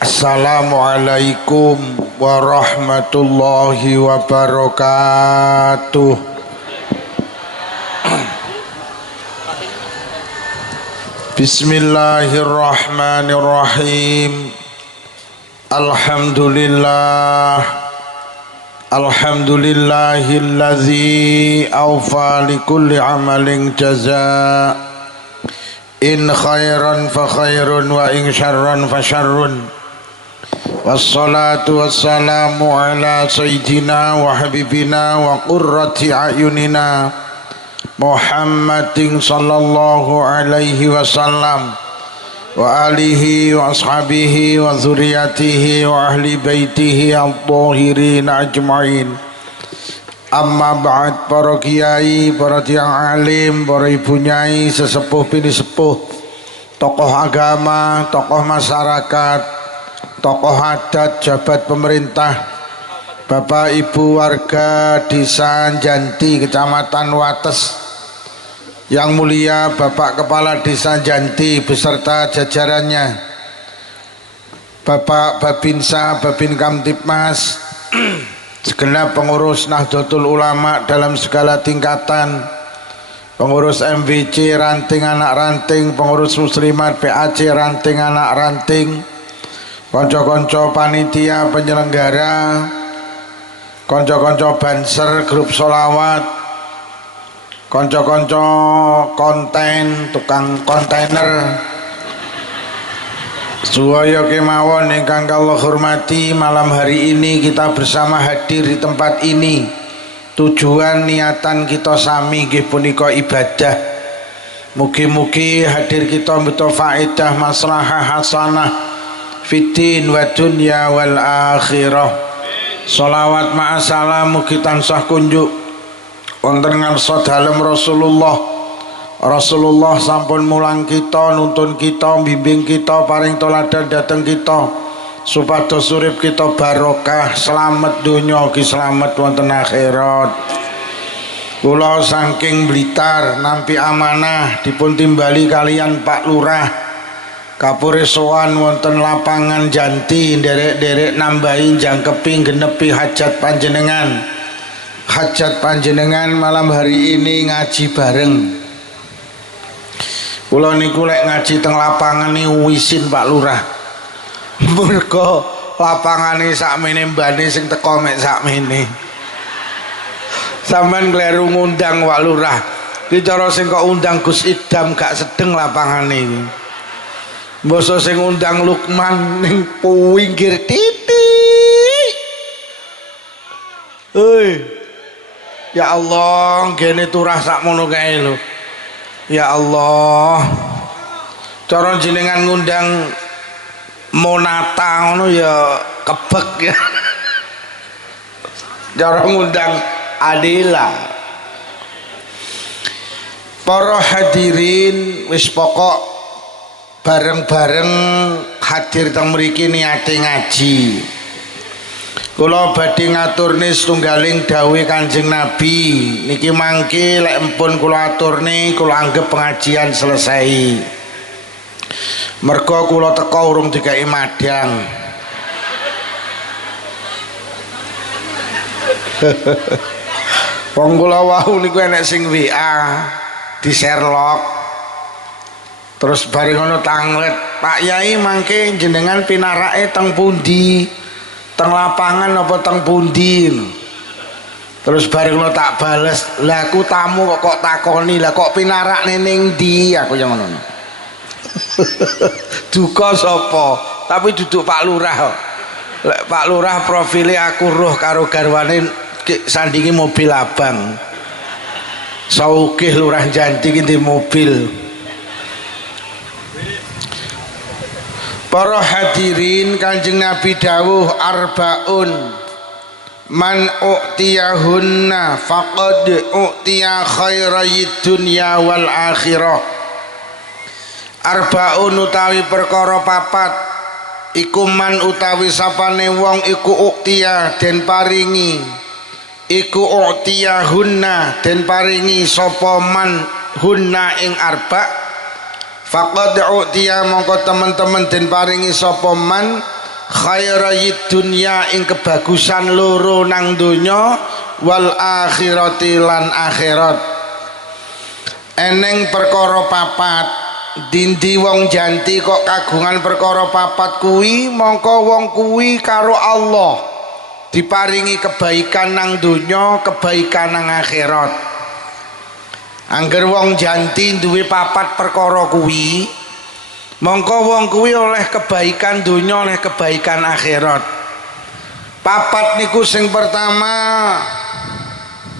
Assalamualaikum warahmatullahi wabarakatuh. Bismillahirrahmanirrahim. Alhamdulillahilladzi awfa likulli amalin jazaa. In khairan fa khairun wa in syarran fa syarrun. Wassalatu wassalamu ala sayyidina wa habibina wa qurrati a'yunina Muhammadin sallallahu alaihi wasallam wa alihi wa ashabihi wa zuriyatihi wa ahli baitihi al-tahirin ajma'in. Amma ba'd, para kiai, para tiang alim, para ibu nyai, sesepuh bini sepuh, tokoh agama, tokoh masyarakat, tokoh adat, jabat pemerintah, bapak ibu warga desa Janti, kecamatan Wates, yang mulia bapak kepala desa Janti beserta jajarannya, bapak Babinsa, Babin Kamtipmas, segenap pengurus Nahdlatul Ulama dalam segala tingkatan, pengurus MVC ranting anak ranting, pengurus muslimat PAC ranting anak ranting, konco-konco panitia penyelenggara, konco-konco banser grup solawat, konco-konco konten tukang kontainer, suwaya kemawon ingkang kula hormati, malam hari ini kita bersama hadir di tempat ini. Tujuan niatan kita sami nggih punika ibadah. Mugi-mugi hadir kita mboten faedah maslahah hasanah fiddin wa dunya wal akhirah. Sholawat ma'asalam mugi tansah kunjuk wonten ngarsa dalem Rasulullah sampun mulang kita, nuntun kita, bimbing kita, paring teladan dateng kita, supados urip kita barokah, selamat donya ugi selamat wonten akhirat. Kula saking Blitar nampi amanah dipun timbali kalian Pak Lurah kapure sowan wonten lapangan Janti, nderek-nderek nambahi jangkepi genepi hajat panjenengan. Hajat panjenengan malam hari ini ngaji bareng. Kula niku lek ngaji teng lapangan niku wisin Pak Lurah. Mergo lapangane sakmene mbane sing teko mek sakmene. Sampeyan kleru ngundang Pak Lurah. Ki cara sing kok undang Gus Idam gak sedeng lapangane iki. Mbasa sing undang Lukman ning pinggir titik. Hei. Ya Allah, gene turah sakmono kae lho. Ya Allah, cara jenengan ngundang Monata ngono ya kebek ya. Cara ngundang Adila. Para hadirin wis pokok bareng-bareng hadir teng mriki niate ngaji. Kula badhe ngaturne setunggaling dawuh Kanjeng Nabi niki mangke lek empun kula aturne kula anggap pengajian selesai. Mergo kula teko urung digawe madang. Wong kula wau niku enek sing WA di Sherlock. Terus bareng ngono tanglet, Pak Yai mangke jenengan pinarake teng pundi? Teng lapangan apa teng pundi? Terus bareng lo tak bales, lah aku tamu kok takoni, lah kok pinarakne ning ndi? Aku yang ngono. Duka sapa? Tapi duduk Pak Lurah kok. Lek Pak Lurah profile aku roh karo garwane sandingi mobil abang. Saukih Lurah Janti ki di mobil. Para hadirin, Kanjeng Nabi dawuh arbaun man u'tiyahunna faqad u'tiya khairai dunya wal akhirah. Arbaun utawi perkara papat iku man utawi sapane wong iku u'tiya den paringi, iku u'tiyahunna den paringi sapa man hunna ing arba faqad u'tiya mongko teman-teman den paringi sapa man khairayid dunya ing kebagusan loro nang donya wal akhirati lan akhirat. Eneng perkara papat, dindi wong janti kok kagungan perkara papat kuwi mongko wong kuwi karo Allah diparingi kebaikan nang donya, kebaikan nang akhirat. Angger wong janti duwe papat perkara kuwi mongko wong kuwi oleh kebaikan donya, oleh kebaikan akhirat. Papat niku sing pertama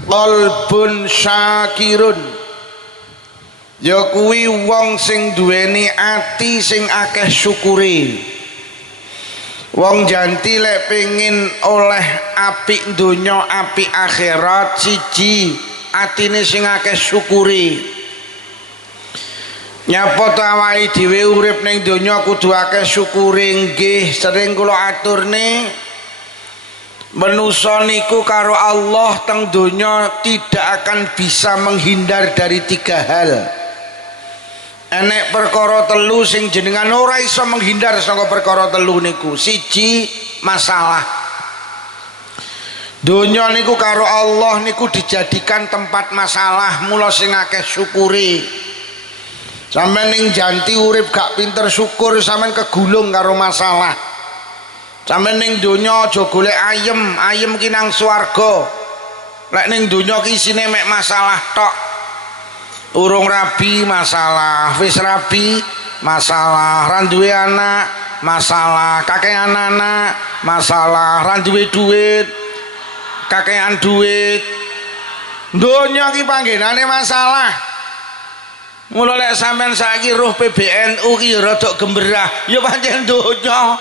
qalbun syakirun, ya kuwi wong sing duweni ati sing akeh syukure. Wong janti lek pengin oleh apik donya apik akhirat, siji atine sing akeh syukure. Nyapa to awake dhewe urip ning donya kudu akeh syukure. Nggih sering kula aturne manusa niku karo Allah teng donya tidak akan bisa menghindar dari tiga hal. Enek perkara telu sing jenengan ora iso menghindar saka perkara telu niku. Siji masalah. Donya niku karo Allah niku dijadikan tempat masalah, mula sing akeh syukure. Sampeyan ning janti urip gak pinter syukur, sampeyan kegulung karo masalah. Sampeyan ning donya aja golek ayem, ayem ki nang swarga. Lek ning donya ki isine mek masalah tok. Urung rabi masalah, wis rabi masalah, ra duwe anak masalah, kakean anak masalah, ra duwe duit kakean duit. Donya ki panggenane masalah. Mula lek sampean saiki roh PBNU ki ya rada gemberah, ya pancen donya.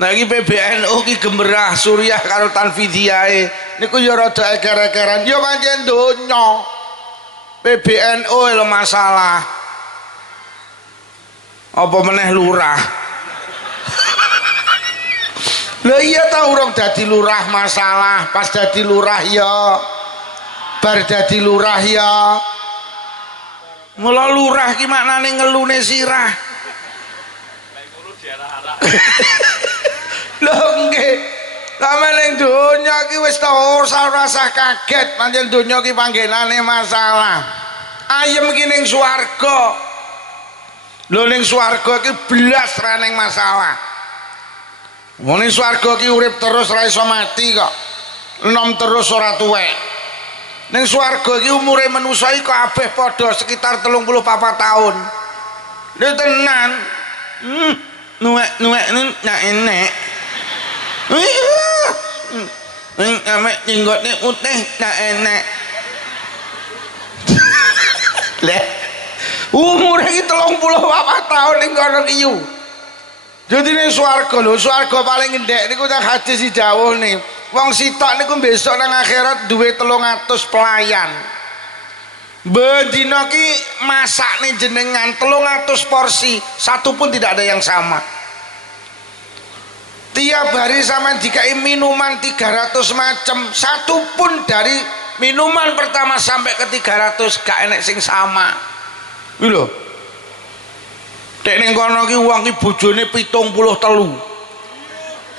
Nah iki PBNU ki gemberah Suriah karo Tanfidiyae niku ya rada eker-ekeran, ya pancen donya. PBNU lho masalah. Apa meneh lurah? Lah iya ta urung dadi lurah masalah, pas dadi lurah ya bar dadi lurah ya. Mula lurah ki maknane ngelune sirah. Lho nggih. Sampe ning donya ki wis ta ora usah kaget, pancen donya ki panggenane masalah. Ayem ki ning swarga. Lho ning swarga ki blas ra ning masalah. Wong ning swarga ki urip terus ra iso mati kok. Enom terus ora tuwek. Ning swarga ki umure manusa iki kabeh padha sekitar 34 tahun. Lho tenan. Nuwek nak enek. Amek jenggotnya putih tak enak. Leh umur iki 34 tahun ning kono ki. Jadi ning swarga lho, swarga paling endek niku tak hadis didhawuhne. Wong sitok niku besok nang akhirat duwe 300 pelayan. Bendina ki masakne jenengan 300 porsi, satu pun tidak ada yang sama. Tiap hari sampean dikai minuman 300 macam, satu pun dari minuman pertama sampai ke 300 gak enek sing sama. Iki lho. Nek ning kono ki wong ki bojone 73.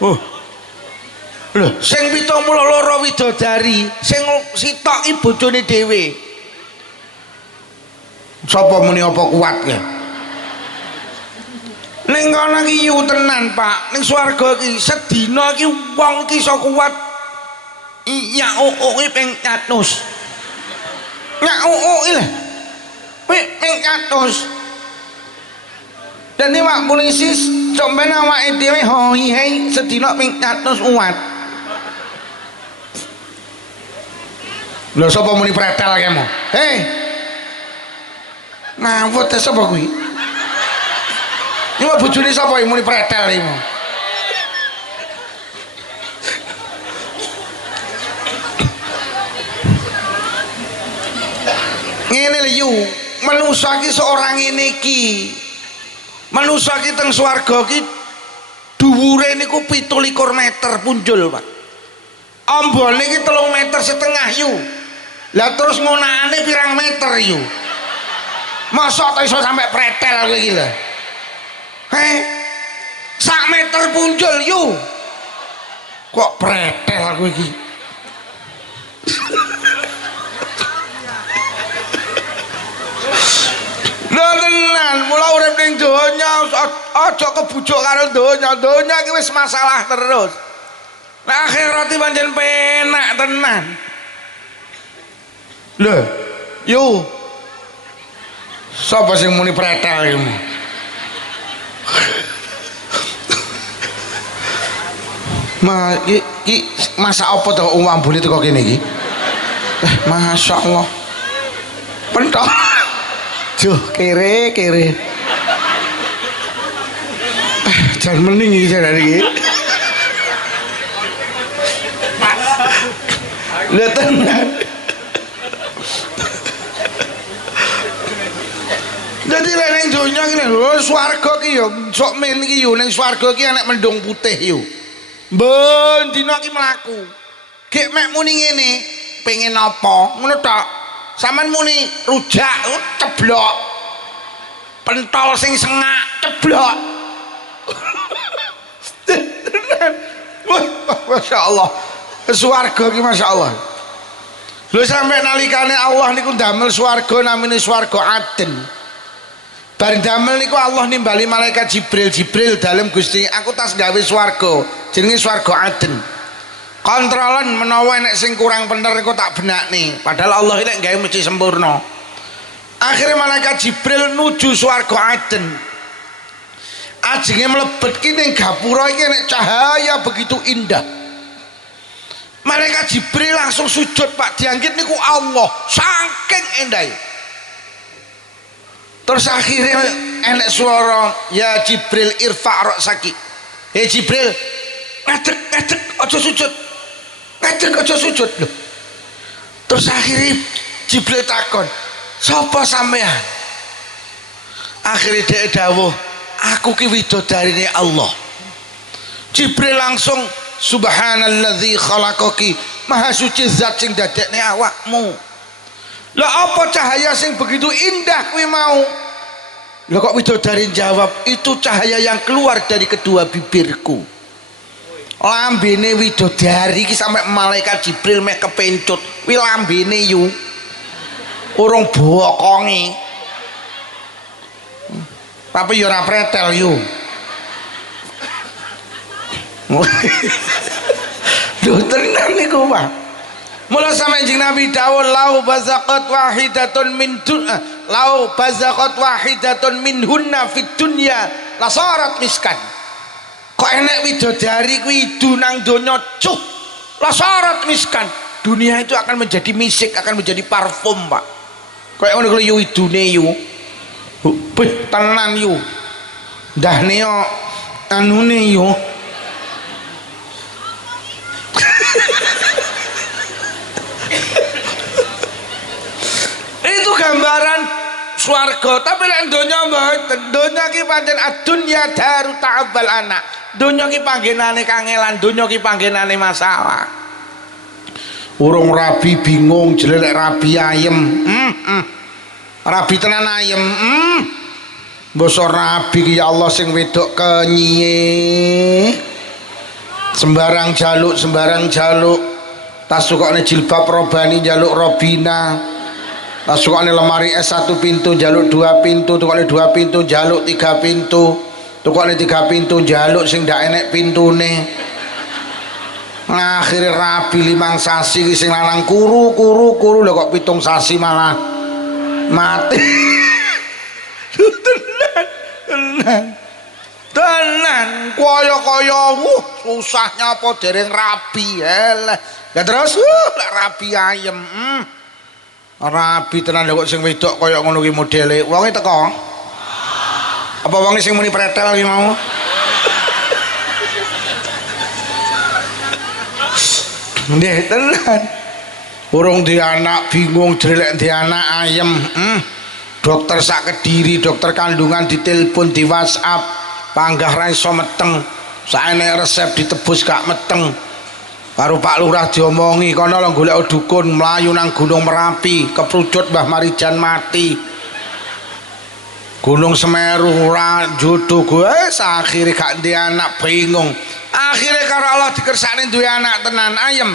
Lho, sing 72 widodari, sing sitok ki bojone dhewe. Sapa muni apa kuat ya? Ning kono ki yu tenan, Pak. Ning swarga ki sedina ki wong ki iso kuat nyak uuk ping 100. Nyak uuk iki lho. Ping 100. Dan ini Pak Polisi sampai nama EDW hoi hei sedina ping 100 umat. Lho sapa muni pretel kemo? Hei. Ngawut ta sapa kuwi? Iki bojone sapa iki muni pretel iki? Ngene lho yu, manusa ki seorang ngene iki. Manusa ki teng swarga ki dhuwure niku 17 meter punjul, Pak. Ambane ki 3,5 meter yu. Lah terus ngonakane pirang meter yu? Masa ta iso sampai pretel kowe iki lho. Sak meter punjul yu. Kok pretel kowe iki? Lho tenan, mula urip ning donya aja kebujuk karo donya. Donya iki wis masalah terus. Nah, akhirat iki pancen penak tenan. Lho, yu. Sapa sing muni pretel iki? Ki masak apa to wong ambune teko kene iki? Masyaallah. Pentol. Duh, kere. Jangan mending iki jan iki. Lha tenan. Jadi ning donya iki lho, swarga ki yo sok men iki yo ning swarga ki enek mendung putih yo. Ben dina ki mlaku. Gek mek muni ngene, pengen apa? Ngono tok. Saman muni rujak ceblok. Pentol sing sengak ceblok. Masyaallah. Swarga ki masyaallah. Lho sampe nalikane Allah niku ndamel swarga namine swarga Aden. Bar damel niku Allah nimbali malaikat Jibril dalem Gusti aku tas gawe swarga jenenge swarga Aden. Kontrolan menawa nek sing kurang bener kok tak benakne padahal Allah ini gawe mesti sempurna. Akhirnya malaikat Jibril nuju swarga Aden. Ajenge mlebet ki ning gapura iki nek cahaya begitu indah. Malaikat Jibril langsung sujud Pak dianggit niku Allah saking endahe. Terus akhirnya enek suara ya Jibril irfa' ra'saki. Hei Jibril ngadeg aja sujud. Ngadeg aja sujud lho. Terus akhirnya Jibril takon, "Sapa sampean?" Akhirnya dia dawuh, "Aku ki widodarine Allah." Jibril langsung, "Subhanalladzi khalaqaki." Maha suci zat sing dadekne awakmu. Lah apa cahaya sing begitu indah kuwi mau? Lah kok widodari jawab, itu cahaya yang keluar dari kedua bibirku. Lambene widodari ki sampe malaikat Jibril meh kepencut. Kuwi lambene yu. Urung bokonge. Tapi yo ora pretel yu. Lho tenan niku, Pak. Mula sama Kanjeng Nabi dawuh lau bazaqat wahidatun minhunna fid dunya lasarat miskan. Kok enek widodari kuwi idu nang donya cuh lasarat miskan. Dunia itu akan menjadi misik, akan menjadi parfum, Pak. Kayak ngono kuwi idune yu. Beh tenan yu. Ndahne yo anune yu. Itu gambaran swarga, tapi lek donya mboten. Donya ki pancen ad-dunya daru ta'abbal anak. Donya ki panggenane kangelan, donya ki panggenane masalah. Urung rabi bingung jelek rabi ayem. Rabi tenan ayem. Basa rabi ki ya Allah sing wedok kenyiye. Sembarang jaluk. Tas sukane jilbab robani jaluk robina. Tasukane lemari es 1 pintu jaluk 2 pintu, tukane 2 pintu jaluk 3 pintu, tukane 3 pintu jaluk sing ndak enek pintune. Akhire rabi 5 sasi sing lanang kuru lho kok 7 sasi malah mati. Tenan kaya susahnya apa dereng rabi eleh. Ya terus lek rabi ayem. Rabi tenan kok sing wedok kaya ngono ki modele. Wonge teko. Apa wonge sing muni pretel ki mau? Nggih tenan. Urung di anak bingung jelek di anak ayem. Dokter sak Kediri, dokter kandungan ditelepon di WhatsApp, panggah ra iso meteng. Saene resep ditebus gak meteng. Karo Pak Lurah diomongi kono lho golek dukun mlayu nang Gunung Merapi, keprujut Mbah Marijan mati. Gunung Semeru ora jodoh gue akhirnya gak ndek anak bingung. Akhirnya karo Allah dikersakne duwe anak tenan ayem.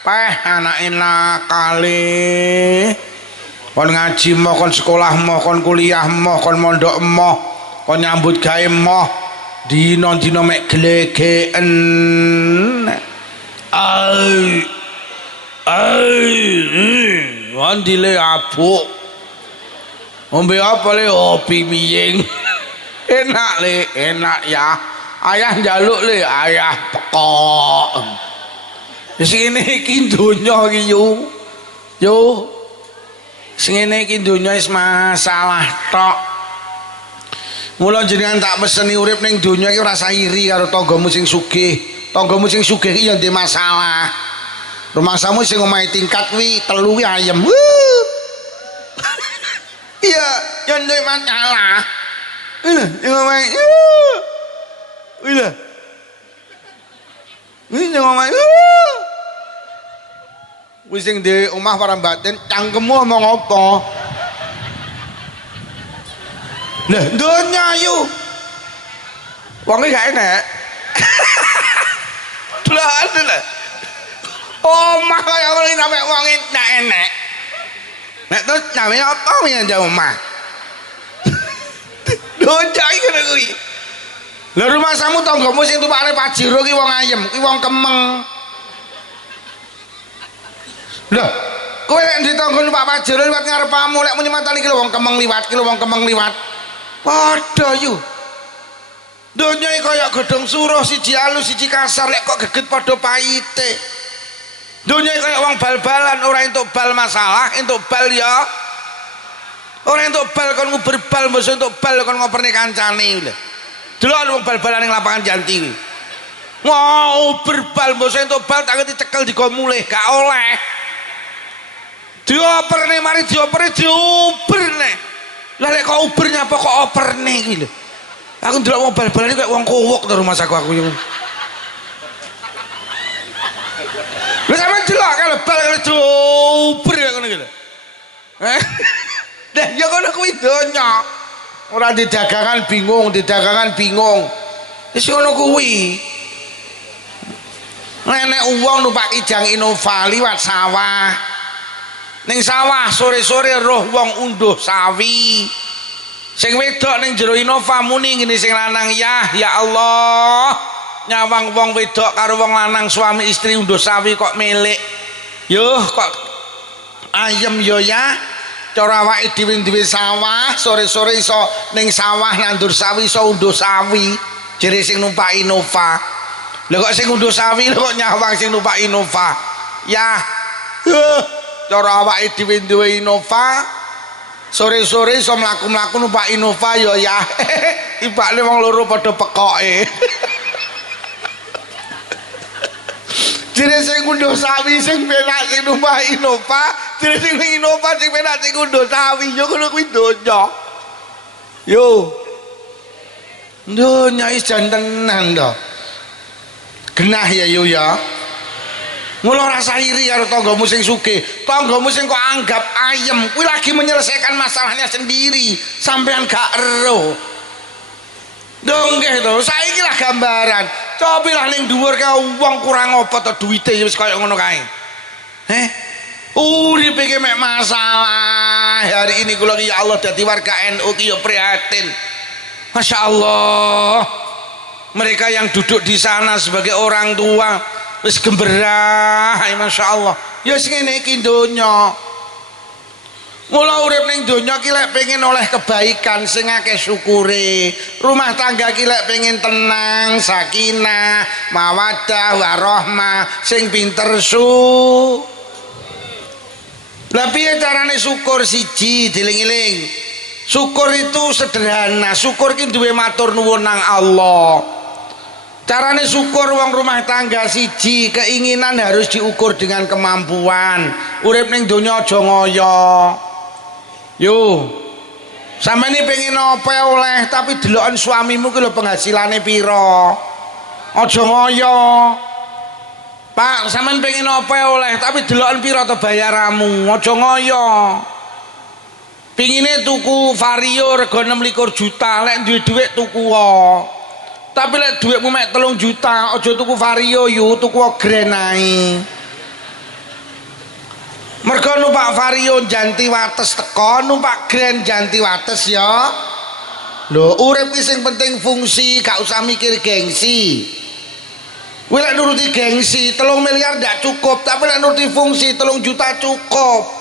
Peh anak enak kali. Kon ngaji moh, kon sekolah moh, kon kuliah moh, kon mondok moh, kon nyambut gawe moh. Dino mek glegeken. Wandile abuk. Ombe apa le opi miying. Enak le, enak ya. Ayah njaluk le, ayah pekok. Wis ngene iki donya iki yo. Yo. Sing ngene iki donya wis masalah tok. Mula jenengan tak meseni urip ning donya iki ora iri karo tanggamu sing sugih. Tanggamu sing sugih iki ya ndek masalah. Rumahmu sing omahe tingkat kuwi telu kuwi ayem. Iya, ya ndek masalah. Yang omahe. Wila. Wis yang omahe. Wis sing di omah para batin cangkemmu omong apa? Lah donya ayu. Wong iki gak enak. Dulakan lho. Omah kaya ngono sampe wong iki gak enak. Nek terus namanya apa yang jauh omah? Donya iki ngono kuwi. Lah rumah samu tanggamu sing tupane Pajero ki wong ayem, ki wong kemeng. Lho, kowe nek ditanggon Pak Pajero liwat ngarepamu lek menyematan iki lho wong kemeng liwat, ki lho wong kemeng liwat. Padha yu. Donya iki kaya godhong suruh siji alus siji kasar lek kok geget padha pahite. Donya iki kaya wong bal-balan ora entuk bal masalah, entuk bal ya. Ora entuk bal kon nguber bal, mesti entuk bal kon ngoperne kancane lho. Delok wong bal-balan ning lapangan Janti kuwi. Mau berbal mesti entuk bal tak ngerti cekel digo mulih, gak oleh. Dioperne mari dioperne diuberne. Lah lek kok uber nyapa kok operne iki lho. Aku ndelok wong bal-balan iki kaya wong kowok to rumah saku aku yo. Wis sampeyan delok kalau bal kalau diuber ngono iki lho. Lah ya ngono kuwi donya. Ora didagangan bingung, didagangan bingung. Wis ngono kuwi. Nek wong numpak Kijang Innova liwat sawah. Ning sawah sore-sore roh wong unduh sawi. Sing wedok ning jero Innova muni ngene sing lanang ya Allah. Nyawang wong wedok karo wong lanang suami istri unduh sawi kok milik. Yo kok ayem yo ya. Cara awake dhewe sawah sore-sore iso ning sawah nandur sawi iso unduh sawi. Jere sing numpak Innova. Lha kok sing unduh sawi kok nyawang sing numpak Innova. Ya. Cara awake dhewe duwe Innova sore-sore iso mlaku-mlaku numpak Innova ya. Ibakne wong loro padha pekoke. Jere sing unduh sawi sing penak sing numpak Innova, jere sing Innova sing penak sing unduh sawi yo ngono kuwi donya. Yo. Donya is jan tenan to. Genah ya yo ya. Mula rasa iri karo tanggamu sing sugih, tanggamu sing kok anggap ayem, kuwi lagi menyelesaikan masalahnya sendiri, sampean gak ero. Nggih to, saiki lah gambaran. Cobilah ning dhuwur ka wong kurang apa to duwite wis kaya ngono kae. Uripe iki mek masalah. Hari ini kula ya Allah dadi warga NU ki yo prihatin. Masya Allah. Mereka yang duduk di sana sebagai orang tua wis gemberah, Masya Allah. Ya sing ngene iki donya. Mula urip ning donya ki lek pengen oleh kebaikan sing akeh syukure. Rumah tangga ki lek pengen tenang, sakinah, mawaddah, warahmah, sing pinter Lah piye carane syukur siji diling-iling. Syukur itu sederhana, syukur ki duwe matur nuwun nang Allah. Carane syukur wong rumah tangga siji, keinginan harus diukur dengan kemampuan. Urip ning donya aja ngoyo. Yo. Sampeyan pengen apa oleh tapi deloken suamimu ki lho penghasilane pira. Aja ngoyo. Pak, sampeyan pengen apa oleh tapi deloken pira to bayaramu. Aja ngoyo. pingine tuku Vario rego 26 juta, lek duwe dhuwit tuku o. Tapi lek dhuwitmu mek 3 juta, aja tuku Vario yu, tuku Grand ae. Mergo numpak Vario janti wates teko, numpak Grand janti wates ya. Lho, urip ki sing penting fungsi, gak usah mikir gengsi. Kowe lek nuruti gengsi, 3 miliar ndak cukup, tapi lek nuruti fungsi 3 juta cukup.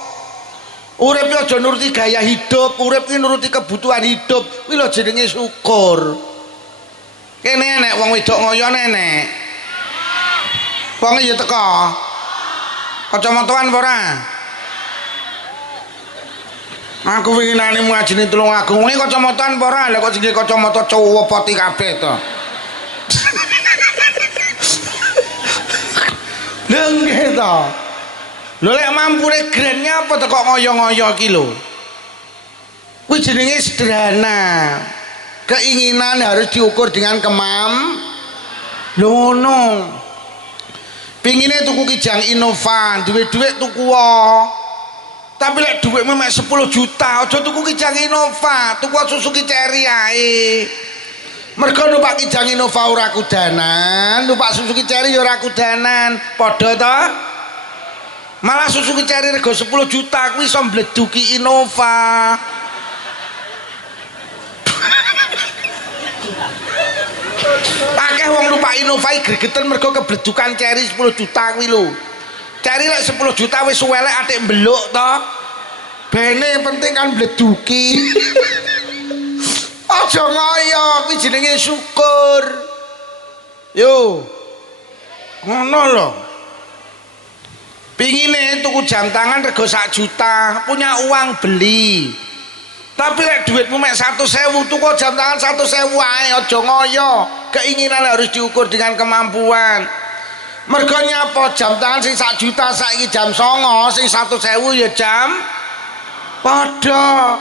Urip ki aja nuruti gaya hidup, urip ki nuruti kebutuhan hidup. Kuwi lho jenenge syukur. Kene enek wong wedok ngoyo enek. Wong ya teko. Kacamataan apa ora? Aku winginane ngajine tulung aku. Ngene kacamataan apa ora? Lah kok sing kacamata cowok poti kabeh to. Lha nggih to. Lho lek mampune Grand apa to kok ngoyo-ngoyo iki lho. Kuwi jenenge sederhana. Keinginan harus diukur dengan lho ngono. Pingine tuku Kijang Innova, duwe dhuwit tuku o. Tapi lek dhuwitmu mek 10 juta, aja tuku Kijang Innova, tuku Suzuki Cherry ae. Mergo numpak Kijang Innova ora kudanan, numpak Suzuki Cherry ya ora kudanan. Padha to? Malah Suzuki Cherry rego 10 juta kuwi iso mbleduki Innova. Akeh wong numpak Innova gregeten mergo kebledukan Cherry 10 juta kuwi lho. Cherry lek 10 juta wis suwelek atik mbeluk to. Bene penting kan mbleduki. Aja ngoyo, kuwi jenenge syukur. Yo. Ngono lho. Pingine tuku jam tangan rego 1 juta, punya uang beli. Tapi lek duitmu mek 100.000 tuku jam tangan 100.000 ae, aja ngoyo. Keinginan harus diukur dengan kemampuan. Mergo nyapa jam tangan sing 1 juta saiki jam 9, sing 100.000 ya jam padha.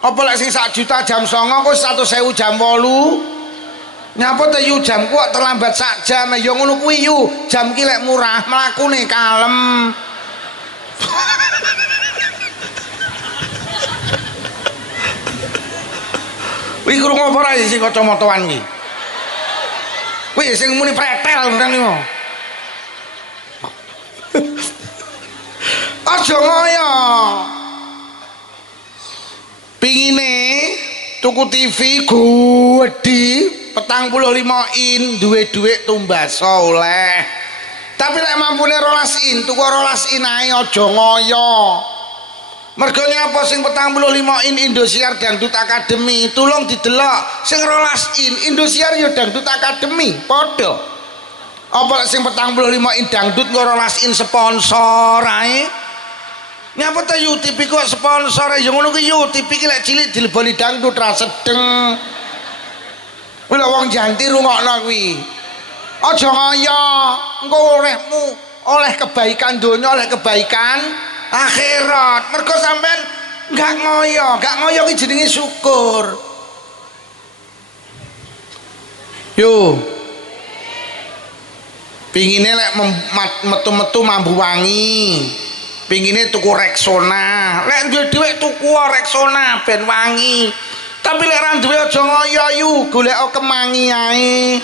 Apa lek sing 1 juta jam 9 kok 100.000 jam 8? Nyapa ta yu jamku kok terlambat sak jam. Ya ngono kuwi yu, jam ki lek murah mlakune kalem. Kuwi krungu apa ora sing kacamataan ki? Kuwi sing muni pretel nang niku. Aja ngoyo. Pingine tuku TV gede 45 in, duwe dhuwit tumbas oleh. Tapi lek mampune 12 in, tuku 12 in ae aja ngoyo. Mergo nyapa sing 45 in Indosiar Dangdut Academy, tulung didelok sing 12 in Indosiar ya Dangdut Academy, padha. Apa sing 45 in dangdut 12 in sponsor ae? Nyapa ta yu TV kok sponsor ya ngono ki yu TV ki lek cilik dileboni dangdut ra sedeng. Kuwi lho wong janti rungokno kuwi. Aja ngoyo, engko olehmu oleh kebaikan donya, oleh kebaikan akhirat. Mergo sampean gak ngoyo ki jenenge syukur. Yo. Pingine lek metu-metu mambu wangi. Pingine tuku Rexona. Lek duwe dhuwit tuku Rexona ben wangi. Tapi lek ra duwe aja ngoyo yu, golek kemangi ae.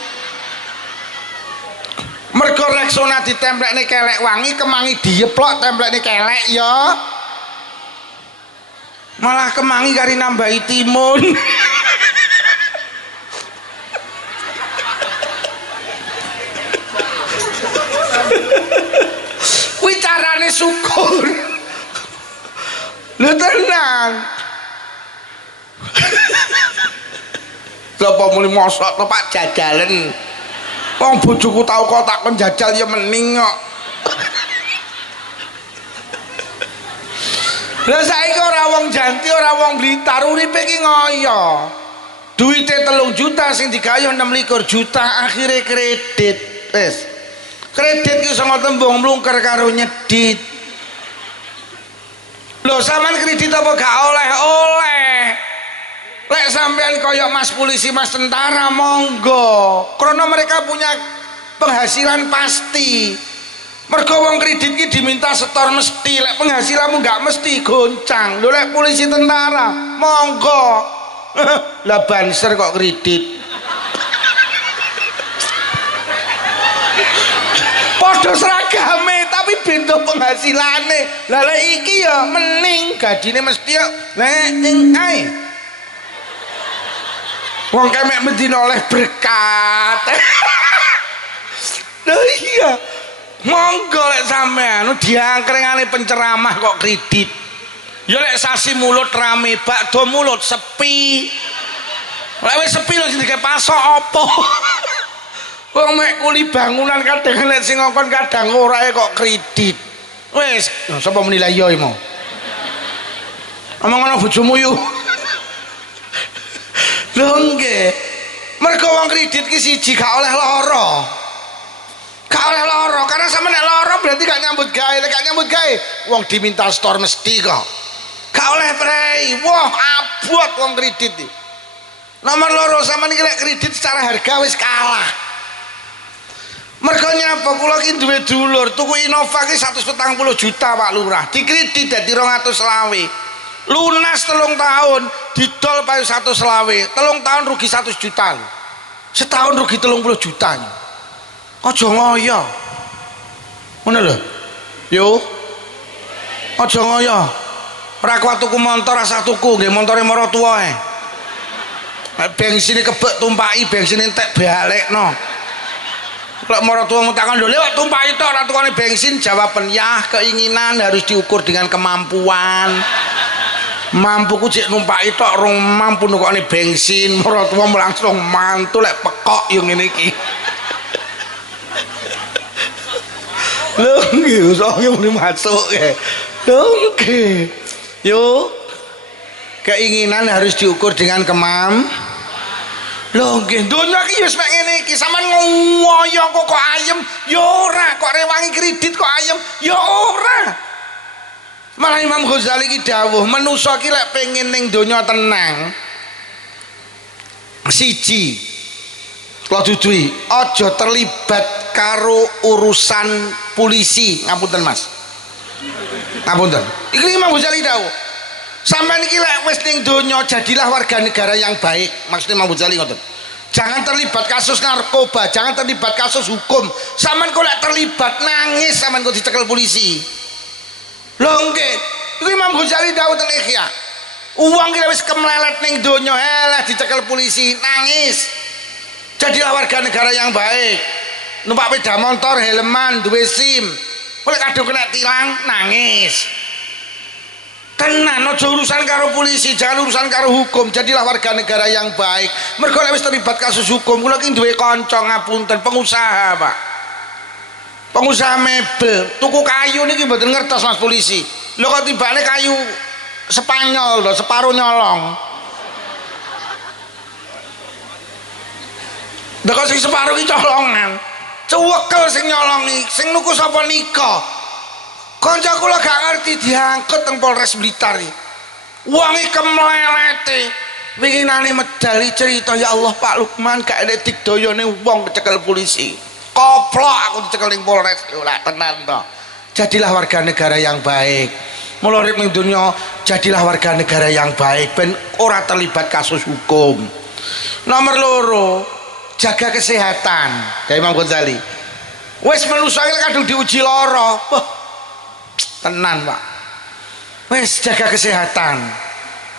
Mergo Rexona ditemplekne kelek wangi, kemangi diyeplok templekne kelek ya. Malah kemangi kari nambahi timun. Kuwi carane syukur. Lho tenang. Lha apa muni mosok to Pak jajalen. Wong bojoku tau kok tak kon jajal ya mening kok. Lah saiki ora wong janti, ora wong Blitar, uripe iki ngoyo. Duite 3 juta sing digawe 26 juta, akhire kredit. Wis. Kredit ki iso tembung mlungker karo nyedit. Lho sampean kredit apa gak oleh-oleh? Lek sampean koyok mas polisi, mas tentara monggo. Karena mereka punya penghasilan pasti. Mergo wong kredit ki diminta setor mesti, lek penghasilanmu nggak mesti goncang. Lho lek polisi tentara monggo. Lah banser kok kredit. Padha seragame tapi beda penghasilane. Lah lek iki ya mending gajine mesti ya lek ning ae. Wong kemek mendina oleh berkat. Lho iya. Monggo lek sampean diangkrengane penceramah kok kredit. Ya lek sasi mulut rame, bakdo mulut sepi. Lek wis sepi lho sing pasok apa? Wong mek kuli bangunan kadang lek sing ngongkon kadang ora kok kredit. Wis, sapa muni la iya mau. Omong ana bojomu yu. Lho nggih. Mergo wong kredit ki siji gak oleh lara. Gak oleh loro, karena sama nek loro berarti gak nyambut gawe, gak nyambut gawe wong diminta store mesti kok gak oleh prei. Wah abot wong kredit iki. Nomor loro sama niki lek kredit secara harga wis kalah. Mergo nyapa kula ki duwe dulur tuku Innova ki 140 juta Pak Lurah, dikredit dadi 220. Lunas 3 tahun, didol payu 120. 3 tahun rugi 100 juta. Setahun rugi 30 juta. Aja ngoyo. Ngono lho. Yo. Aja ngoyo. Ora kuat tuku montor rasa tuku nggih montore maratuwa ae. Bensin kebek tumpaki bensin entek balekno. Lek maratuwamu takon lho lewat tumpaki tok ora tukane bensin jawaban ya keinginan harus diukur dengan kemampuan. Mampuku cek numpaki tok rong mampu nukokne bensin maratuwamu langsung mantu lek pekok yo ngene iki. Lho nggih soalnya muni masuk ya. Lho nggih. Yo keinginan harus diukur dengan Lho nggih donya iki wis mek ngene iki sampean ngoyo kok ayem ya ora kok rewangi kredit kok ayem ya ora. Malah Imam Ghazali ki dawuh manusa ki lek pengen ning donya tenang siji kula duduhi aja terlibat karo urusan polisi. Ngapunten Mas, ngapunten iki Imam Ghazali dawuh sampean iki lek wis ning donya jadilah warga negara yang baik. Maksudnya Imam Ghazali ngoten, jangan terlibat kasus narkoba, jangan terlibat kasus hukum. Sampean kok lek terlibat nangis sampean kok dicekel polisi. Lho nggih iki Imam Ghazali dawuh teng Ihya, uang ki wis kemlelet ning donya elah dicekel polisi nangis. Jadilah warga negara yang baik, numpak sepeda motor helman duwe SIM, boleh kadung kena tilang nangis. Tenan aja urusan karo polisi, jangan urusan karo hukum. Jadilah warga negara yang baik. Mergo lek wis terlibat kasus hukum, kula ki duwe kanca ngapunten pengusaha Pak, pengusaha mebel tuku kayu niki mboten ngertos Mas polisi. Lho kok tibane kayu Spanyol lho separuh nyolong. Dekok sing separuh ki colongan. Cuwekel sing nyolongi, sing nuku sapa nika? Kanca kula gak ngerti diangkut teng Polres Blitar iki. Wonge kemlelete. Winginane medali cerita ya Allah Pak Lukman gak enek digdoyone wong kecekel polisi. Koplok aku dicekel ning Polres ora tenan to. Jadilah warga negara yang baik. Mula urip ning donya jadilah warga negara yang baik ben ora terlibat kasus hukum. Nomor loro, jaga kesehatan. Kayak Imam Ghazali wis manusia kadung diuji lara tenan Pak, wis jaga kesehatan.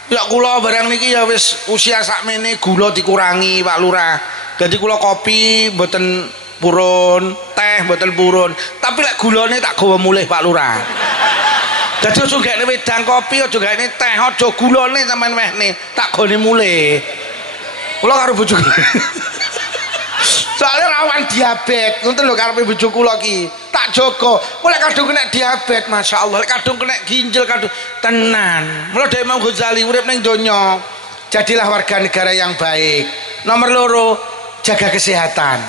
Ya kula barang niki ya wis usia sakmene gula dikurangi Pak Lurah, jadi kula kopi mboten purun, teh mboten purun, tapi lek gulane tak gawa mulih Pak Lurah. Jadi aja gakne wedang kopi, aja gakne teh, aja gulane sampean wehne, tak gone mulih. Kula karo bojoku soalnya rawan diabetes ngoten lho karepe bojo kula ki tak jaga mulai kadung kena diabetes masyaallah lek kadung kena ginjal kadung tenan. Mula dhewe Imam Ghazali urip ning donya jadilah warga negara yang baik. Nomor loro jaga kesehatan.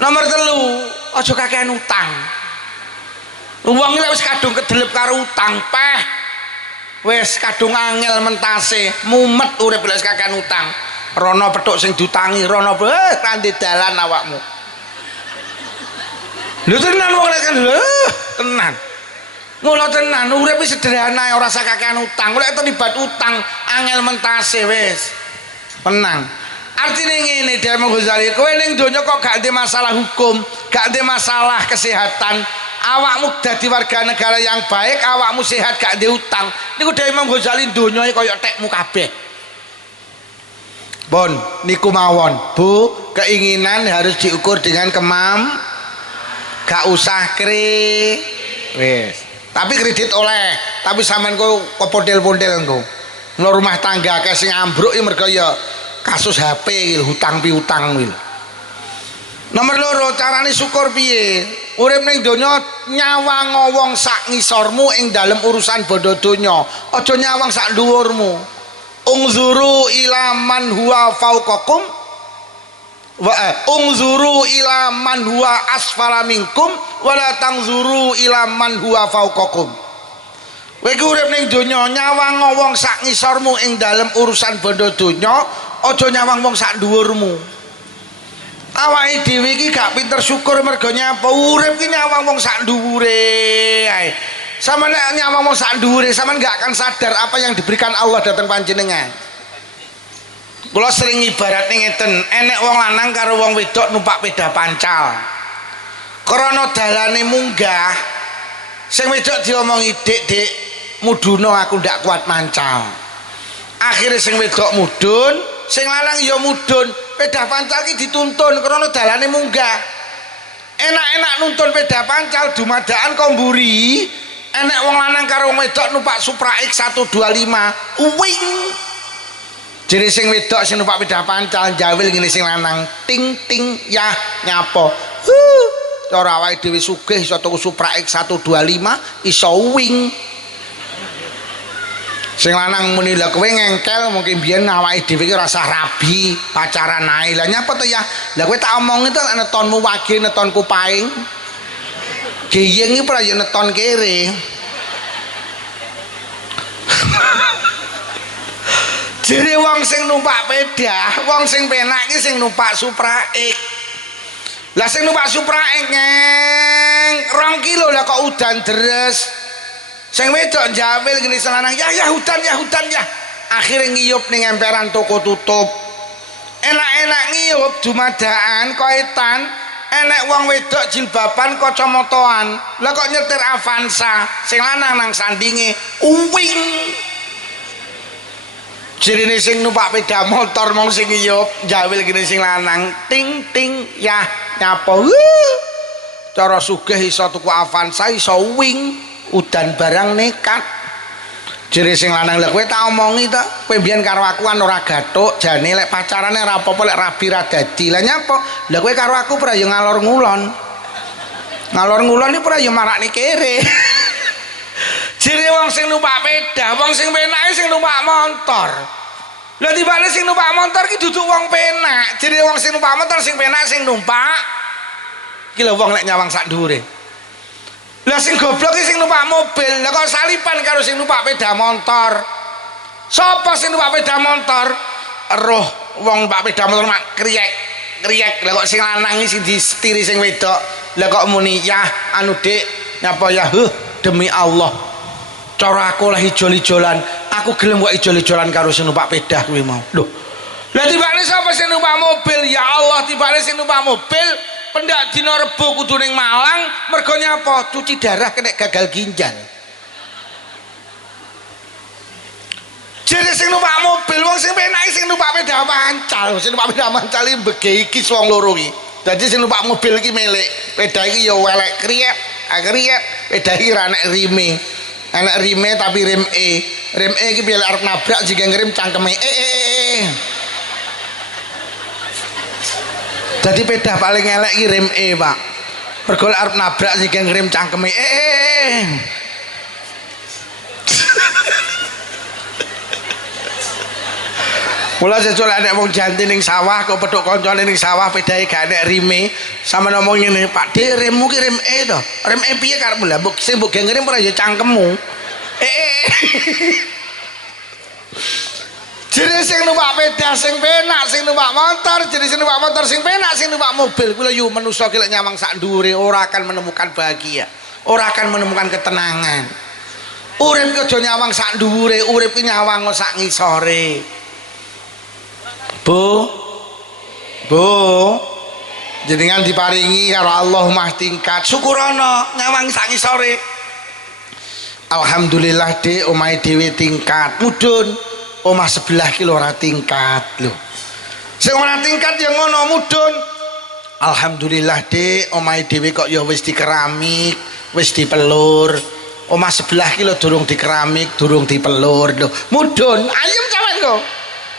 Nomor telu aja kakean utang. Wong lek wis kadung kedelep karo utang peh wis kadung angel mentase mumet urip lek kakean utang. Rono petuk sing diutangi rono randi dalan awakmu. Lho tenan wong lek kan lho tenan. Mula tenan urip wis sederhana ora usah kakean utang. Lek terlibat utang angel mentase wis. Tenang. Artinya ngene dia Imam Ghazali, kowe ning donya kok gak ada masalah hukum, gak ada masalah kesehatan, awakmu dadi warga negara yang baik, awakmu sehat gak ada utang. Niku dia Imam Ghazali donya kaya tekmu kabeh. Bon, niku mawon. Bu, keinginan harus diukur dengan gak usah wis. Tapi kredit oleh, tapi sampean kok pondel-pondel engko. Nang rumah tangga akeh sing ambruk ya mergo ya kasus HP hutang piutang wil. Nomor loro carane syukur piye? Urip ning donya nyawang wong sak ngisormu ing dalem urusan bodo donya, aja nyawang sak dhuwurmu. Ungzuru ila man huwa fauqakum wa ungzuru ila man huwa asfala minkum wala tangzuru ila man huwa fauqakum. Kowe urip ning donya nyawang wong sak ngisormu ing dalem urusan bodo donya, aja nyawang wong sak dhuwurmu. Awake dhewe iki gak pinter syukur mergo nyapa urip ki nyawang wong sak dhuwure ae. Sama nek nyawang wong sak dhuwure sampean gak akan sadar apa yang diberikan Allah datang panjenengan. Kula sering ibarat ngeten, enek wong lanang karo wong wedok numpak peda pancal. Krana dalane munggah, sing wedok diomongi, "Dik, muduna aku ndak kuat mancal." Akhirnya sing wedok mudun, sing lanang ya mudun. Peda pancal ki dituntun krana dalane munggah. Enak-enak nuntun peda pancal dumadaan kok mburi. Enek wong lanang karo wong wedok numpak Supra X 125. Uwing. Jadi sing wedok sing numpak peda pancal jawil ngene sing lanang, ting ting ya nyapo. Cara awake dhewe sugih iso tuku Supra X 125 iso wing. Sing lanang muni lha kowe ngengkel mungkin biyen awake dhewe iki rasa rabi pacaran ae. Lah nyapa to ya? Lah kowe tak omongi to netonmu wage netonku paing. Geyeng iki ora ya neton kere. Jadi wong sing numpak peda, wong sing penak iki sing numpak Supra X. Lah sing numpak Supra X ngeng 2 kilo lah kok udan deres. Sing wedok jawil gini selanang, ya hutan ya. Akhirnya ngiyup ning emperan toko tutup. Enak-enak ngiyup dumadaan koetan, enek wong wedok jilbaban kacamataan. Lah kok nyetir Avanza, sing lanang nang sandinge uwing. Jirine sing numpak peda motor mong sing ngiyup, jawil gini sing lanang, ting ting ya nyapa. Cara sugih iso tuku Avanza iso wing. Udan barang nekat. Jere sing lanang lha kowe tak omongi to, kowe mbiyen karo aku kan ora gathuk, jane lek pacarane ora apa-apa lek rabi ra dadi. Lah nyapa? Lah kowe karo aku ora ya ngalor ngulon. Ngalor ngulon iki ora ya marakne kere. Jere wong sing numpak peda, wong sing penake sing numpak motor. Lah tibane sing numpak motor ki duduk wong penak. Jere wong sing numpak motor sing penak sing numpak ki lho wong lek nyawang sak dhuwure. Lah sing goblok iki sing numpak mobil, lah kok salipan karo sing numpak peda motor. Sapa sing numpak peda motor? Roh wong numpak peda motor mak kriek. Lah kok sing lanang iki sing disetiri sing wedok. Lah kok muni ya anu Dik, nyapa ya demi Allah. Cara aku lah ijol-ijolan, aku gelem kok ijol-ijolan karo sing numpak peda kuwi mau. Loh. Lah tibane sapa sing numpak mobil? Ya Allah, tibane sing numpak mobil pendak dina Rebo kudu ning Malang mergo nyapa cuci darah kena gagal ginjal. Jadi sing numpak mobil wong sing penak sing numpak peda pancal, sing numpak peda pancal iki begeki wong loro iki. Dadi sing numpak mobil iki milik, peda iki ya welek kriet, peda iki ra nek rime. Enek rime tapi rem E. Rem E iki biar arep nabrak jika ngirim cangkeme. Jadi peda paling elek iki rem E, Pak. Mergo arep nabrak sing ngirim cangkeme. Mula sejol nek wong janti ning sawah kok pedhok kancane ning sawah pedae gak enek rime, sama ngomong ngene, "Pak Dik, remmu ki rem E to. Rem E piye karepmu? Lah mbok sing mbok ngirim ora ya cangkemmu." Jadi sing numpak sepeda sing penak, sing numpak motor, jadi sing numpak motor sing penak, sing numpak mobil. Kuwi lho yu manusa ki lek nyawang sak ndhuwure ora akan menemukan bahagia, ora akan menemukan ketenangan. Urip ki aja nyawang sak ndhuwure, urip ki nyawang sak ngisore. Bu, jenengan diparingi karo Allah mah tingkat, syukurana nyawang sak ngisore. Alhamdulillah Dik, omahe dhewe tingkat, mudhun. Omah sebelah ki lho ora tingkat lho. Sing ora tingkat ya ngono mudhun. Alhamdulillah Dik, omahe dhewe kok ya wis dikeramik, wis dipelur. Omah sebelah ki lho durung dikeramik, durung dipelur lho. Mudhun, ayem sampean lho.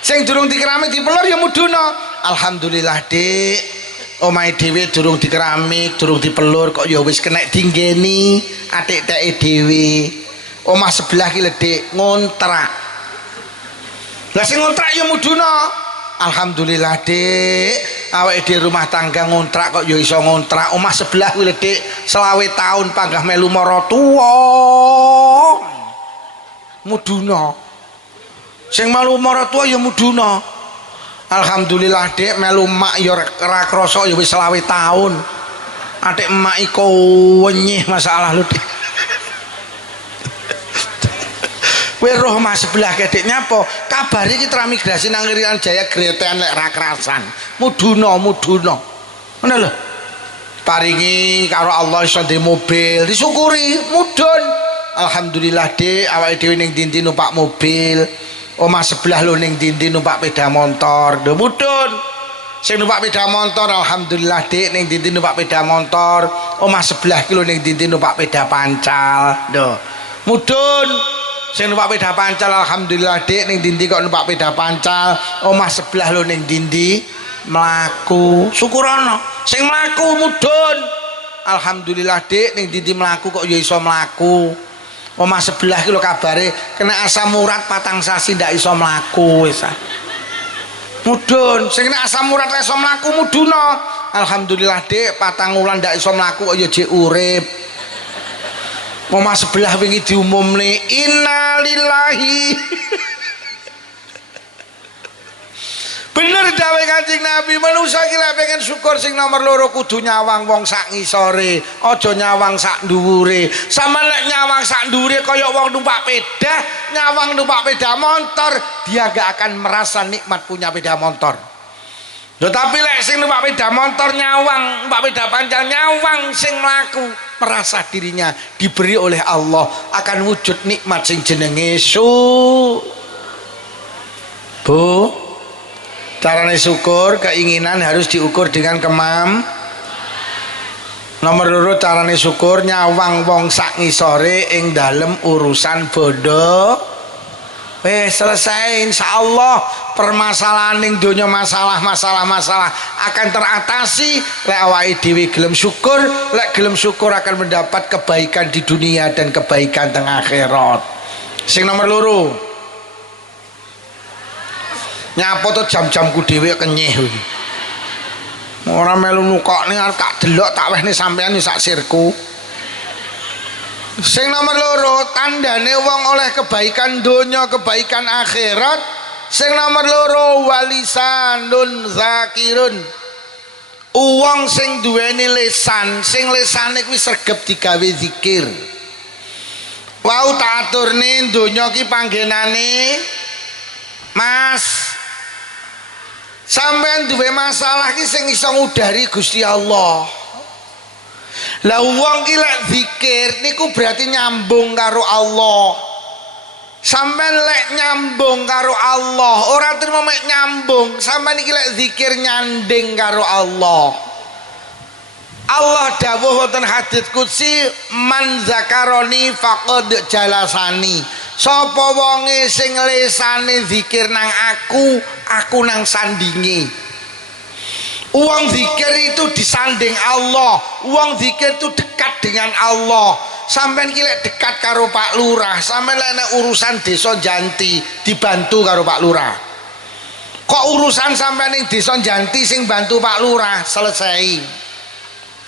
Sing durung dikeramik dipelur ya mudhun. Alhamdulillah Dik, omahe dhewe durung dikeramik, durung dipelur kok ya wis kena dinggeni atik-teke dhewe. Omah sebelah ki lho Dik ngontrak. Lah sing ngontrak ya muduna. Alhamdulillah Dik, awake dhewe rumah tangga ngontrak kok ya iso ngontrak. Omah sebelah kuwi lho Dik, 20 tahun panggah melu maratuwa. Muduna. Sing melu maratuwa ya muduna. Alhamdulillah Dik, melu mak ya ora krasa ya wis 20 tahun. Atik emak iku wenyih masalah lho Dik. Weruh mas sebelah kedek nyapa kabar iki transmigrasi nang Irian Jaya gretean lek ra kerasan muduna ngono lho paringi karo Allah iso ndek mobil disyukuri mudhun alhamdulillah Dik awake dhewe ning ndi numpak mobil omah sebelah lho ning ndi numpak sepeda motor lho mudhun sing numpak sepeda motor alhamdulillah Dik ning ndi numpak sepeda motor omah sebelah ki lho ning ndi numpak sepeda pancal lho mudhun sing numpak sepeda pancal alhamdulillah Dik ning ndi kok numpak sepeda pancal omah sebelah lho ning ndi mlaku syukurana sing mlaku mudhun alhamdulillah Dik ning ndi mlaku kok ya iso mlaku omah sebelah ki lho kabare kena asam urat 4 sasi ndak iso mlaku wis mudhun sing kena asam urat iso mlaku muduna alhamdulillah Dik 4 wulan ndak iso mlaku kok ya jek urip omah sebelah wingi diumumne innalillahi bener dawuh Kanjeng Nabi manusa iki lek pengen syukur sing nomor loro kudu nyawang wong sak ngisore aja nyawang sak dhuwure sampeyan lek nyawang sak dhuwure kaya wong numpak sepeda nyawang numpak sepeda motor dia gak akan merasa nikmat punya sepeda motor tetapi lek sing numpak sepeda motor nyawang numpak sepeda pancal nyawang sing mlaku merasa dirinya diberi oleh Allah akan wujud nikmat sing jenenge Bu carane syukur keinginan harus diukur dengan nomor loro carane syukur nyawang wong sak ngisore ing dalem urusan bondo wis selesai insyaallah permasalahan ning donya masalah akan teratasi lek awake dhewe gelem syukur lek gelem syukur akan mendapat kebaikan di dunia dan kebaikan teng akhirat sing nomor loro nyapa to jam-jamku dhewe kenyih ora melu nukokne arep tak delok tak wehne sampean sak sirku sing nomor loro tandane wong oleh kebaikan donya kebaikan akhirat sing nomor loro walisanun zakirun wong sing duweni lisan sing lisane kuwi sregep digawe zikir wau tak aturne donya ki panggenane Mas sampean duwe masalah ki sing iso ngudari Gusti Allah lah wong ki lek zikir niku berarti nyambung karo Allah sampean lek nyambung karo Allah ora trimo mek nyambung sampean iki lek zikir nyanding karo Allah Allah dawuh wonten hadits qudsi man zakaroni faqad jalasani sapa wonge sing lisane zikir nang aku nang sandinge uang zikir itu disanding Allah uang zikir itu dekat dengan Allah sampean ki lek dekat karo Pak Lurah sampean lek urusan desa Janti dibantu karo Pak Lurah kok urusan sampean ning desa Janti sing bantu Pak Lurah selesai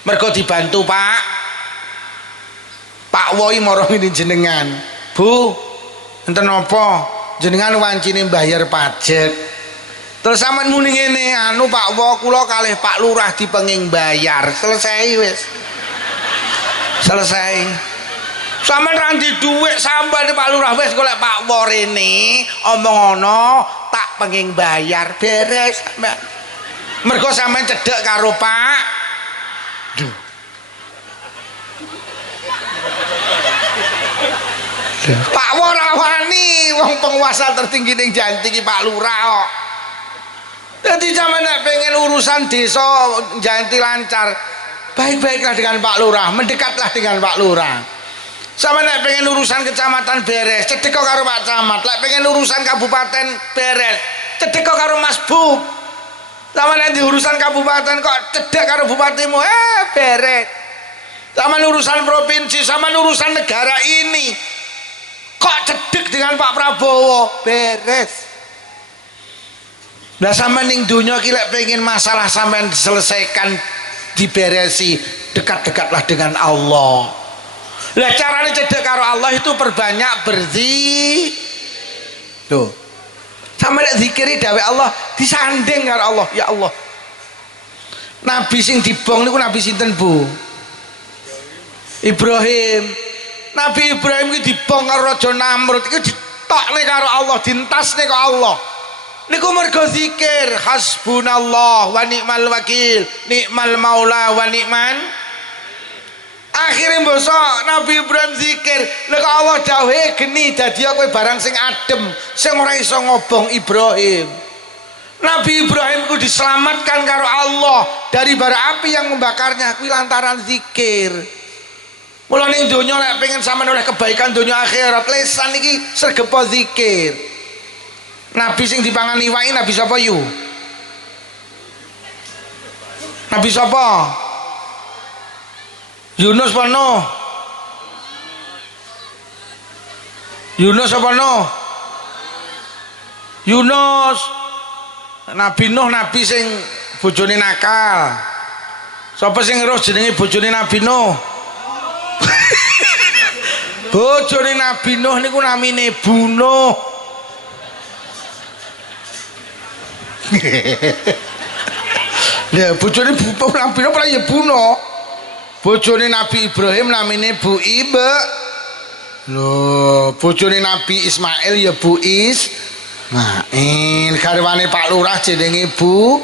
mergo dibantu Pak Woi marang jenengan Bu enten apa jenengan wancine bayar pajak. Terus sampean muni ngene, anu Pak Wo kula kalih Pak Lurah dipenging bayar. Selesai wis. Selesai. Sampeyan ra ndek dhuwit sampeyan Pak Lurah wis golek Pak Wo rene, omong ana tak penging bayar beres sampeyan. Mergo sampeyan cedhek karo Pak. Duh. Pak Wo ra wani wong penguasa tertinggi ning Janti ki Pak Lurah kok. Jadi sampeyan nek pengen urusan desa Janti lancar, baik-baiklah dengan Pak Lurah, mendekatlah dengan Pak Lurah. Sama nek pengen urusan kecamatan beres, cedek karo Pak Camat. Lek pengen urusan kabupaten beres, cedek karo Mas Bub. Sama nek di urusan kabupaten kok cedek karo bupatimu, beres. Sama urusan provinsi, sama urusan negara ini kok cedek dengan Pak Prabowo, beres. Nah sama ning dunia ki lek pengen masalah sampean diselesaikan, diberesi, dekat-dekatlah dengan Allah. Lah caranya cedek karo Allah itu perbanyak berzikir. Tuh. Sama nek zikiri dawuh Allah disanding karo Allah, ya Allah. Nabi sing dibong niku nabi sinten, Bu? Ibrahim. Nabi Ibrahim ki dibong karo Raja Namrud iku ditokne karo Allah, dientasne karo Allah. Niku mergo zikir, hasbunallah wa ni'mal wakil, ni'mal maula wa ni'man. Akhirnya bosok Nabi Ibrahim zikir, lha Allah dawuhe geni dadi kowe barang sing adem, sing ora iso ngobong Ibrahim. Nabi Ibrahim ku diselamatkan karo Allah dari bara api yang membakarnya kuwi lantaran zikir. Mula ning donya lek pengen sampean oleh kebaikan donya akhirat, lesan iki sregepo zikir. Nabi sing dipangan iwaki nabi sapa yu? Nabi sapa? Yunus apa Nuh? Yunus apa Nuh? Yunus. Nabi Nuh nabi sing bojone nakal. Sapa sing ngeruh jenenge bojone Nabi Nuh? Bojone Nabi Nuh niku namine Bunuh. Lah bojone Nabi Nuh ora ya Bunuh. Bojone Nabi Ibrahim namine Bu Ibe. Loh, bojone Nabi Ismail ya Bu Ismail. Garwane Pak Lurah jenenge Bu.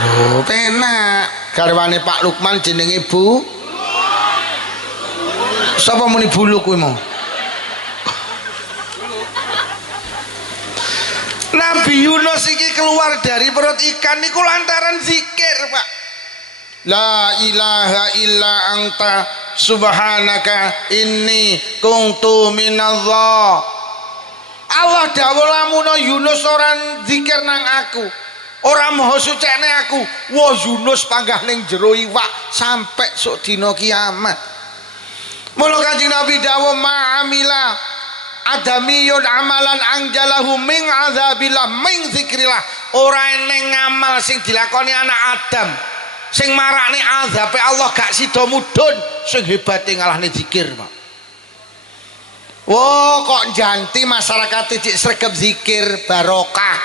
Loh, penak. Garwane Pak Lukman jenenge Bu. Sapa muni bulu kuwi mau? Nabi Yunus iki keluar dari perut ikan niku lantaran zikir, Pak. La ilaha illa anta subhanaka inni kuntu minadh. Allah dawuh lamun Yunus ora zikir nang aku, ora maha sucene aku, wa Yunus panggah ning jero iwak sampai sok dina kiamat. Mula Kanjeng Nabi dawuh ma'amila adamiyun amalan angjalahu min azabillah min zikrillah. Ora eneng ngamal sing dilakoni anak Adam sing marakne azabe Allah gak sida mudhun, sing hebate ngalahne zikir, Pak. Wo kok Janti masyarakat cik sregep zikir barokah.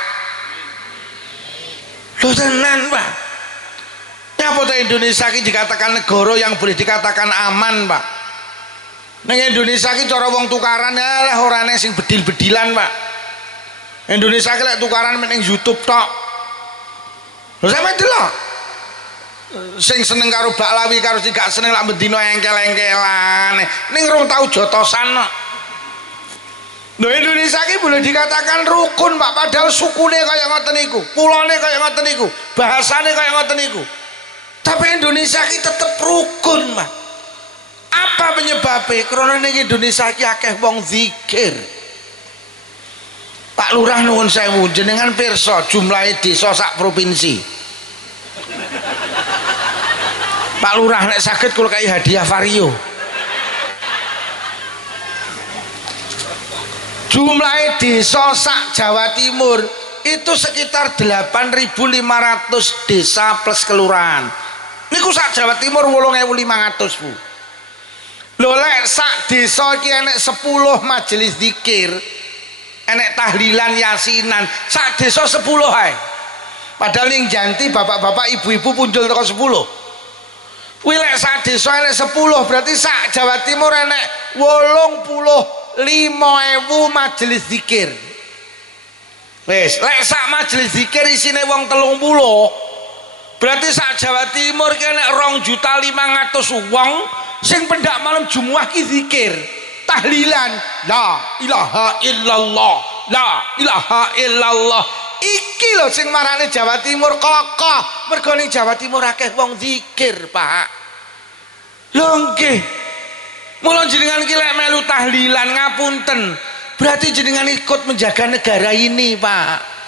Lho tenan, Pak. Nyapa ta Indonesia iki dikatakan negara yang boleh dikatakan aman, Pak. Ning Indonesia iki cara wong tukaran lah ora ana sing bedil-bedilan, Pak. Indonesia iki lek tukaran ning YouTube tok. Lho sampe delok sing seneng karo baklawi karo sing gak seneng lak bendina engkel-engkelan ning rong tau jotosan kok. Lho Indonesia iki boleh dikatakan rukun, Pak, padahal sukune kaya ngoten niku, pulone kaya ngoten niku, bahasane kaya ngoten niku. Tapi Indonesia iki tetep rukun, Pak. Apa penyebabnya? Karena ning Indonesia iki akeh wong zikir. Pak Lurah nuwun sewu, jenengan pirsa jumlahe desa sak provinsi. Pak Lurah nek saged kula kai hadiah vario. Jumlah desa sak Jawa Timur itu sekitar 8.500 desa plus kelurahan. Niku sak Jawa Timur 8.500, Bu. Lho lek sak desa iki enek 10 majelis zikir, enek tahlilan yasinan sak desa 10 ae. Padahal ning Janti bapak-bapak ibu-ibu punjul teko 10. Kuwi lek sak desa enek 10 berarti sak Jawa Timur enek 85.000 majelis zikir. Wis, lek sak majelis zikir isine wong 30 berarti sak Jawa Timur ki enek 2.500.000 wong sing pendak malam Jumat ki zikir. Tahlilan la ilaha illallah la ilaha illallah iki lho sing marane Jawa Timur kokoh mergo ning Jawa Timur akeh wong zikir Pak lho nggih mula jenengan ki lek melu tahlilan ngapunten berarti jenengan ikut menjaga negara ini Pak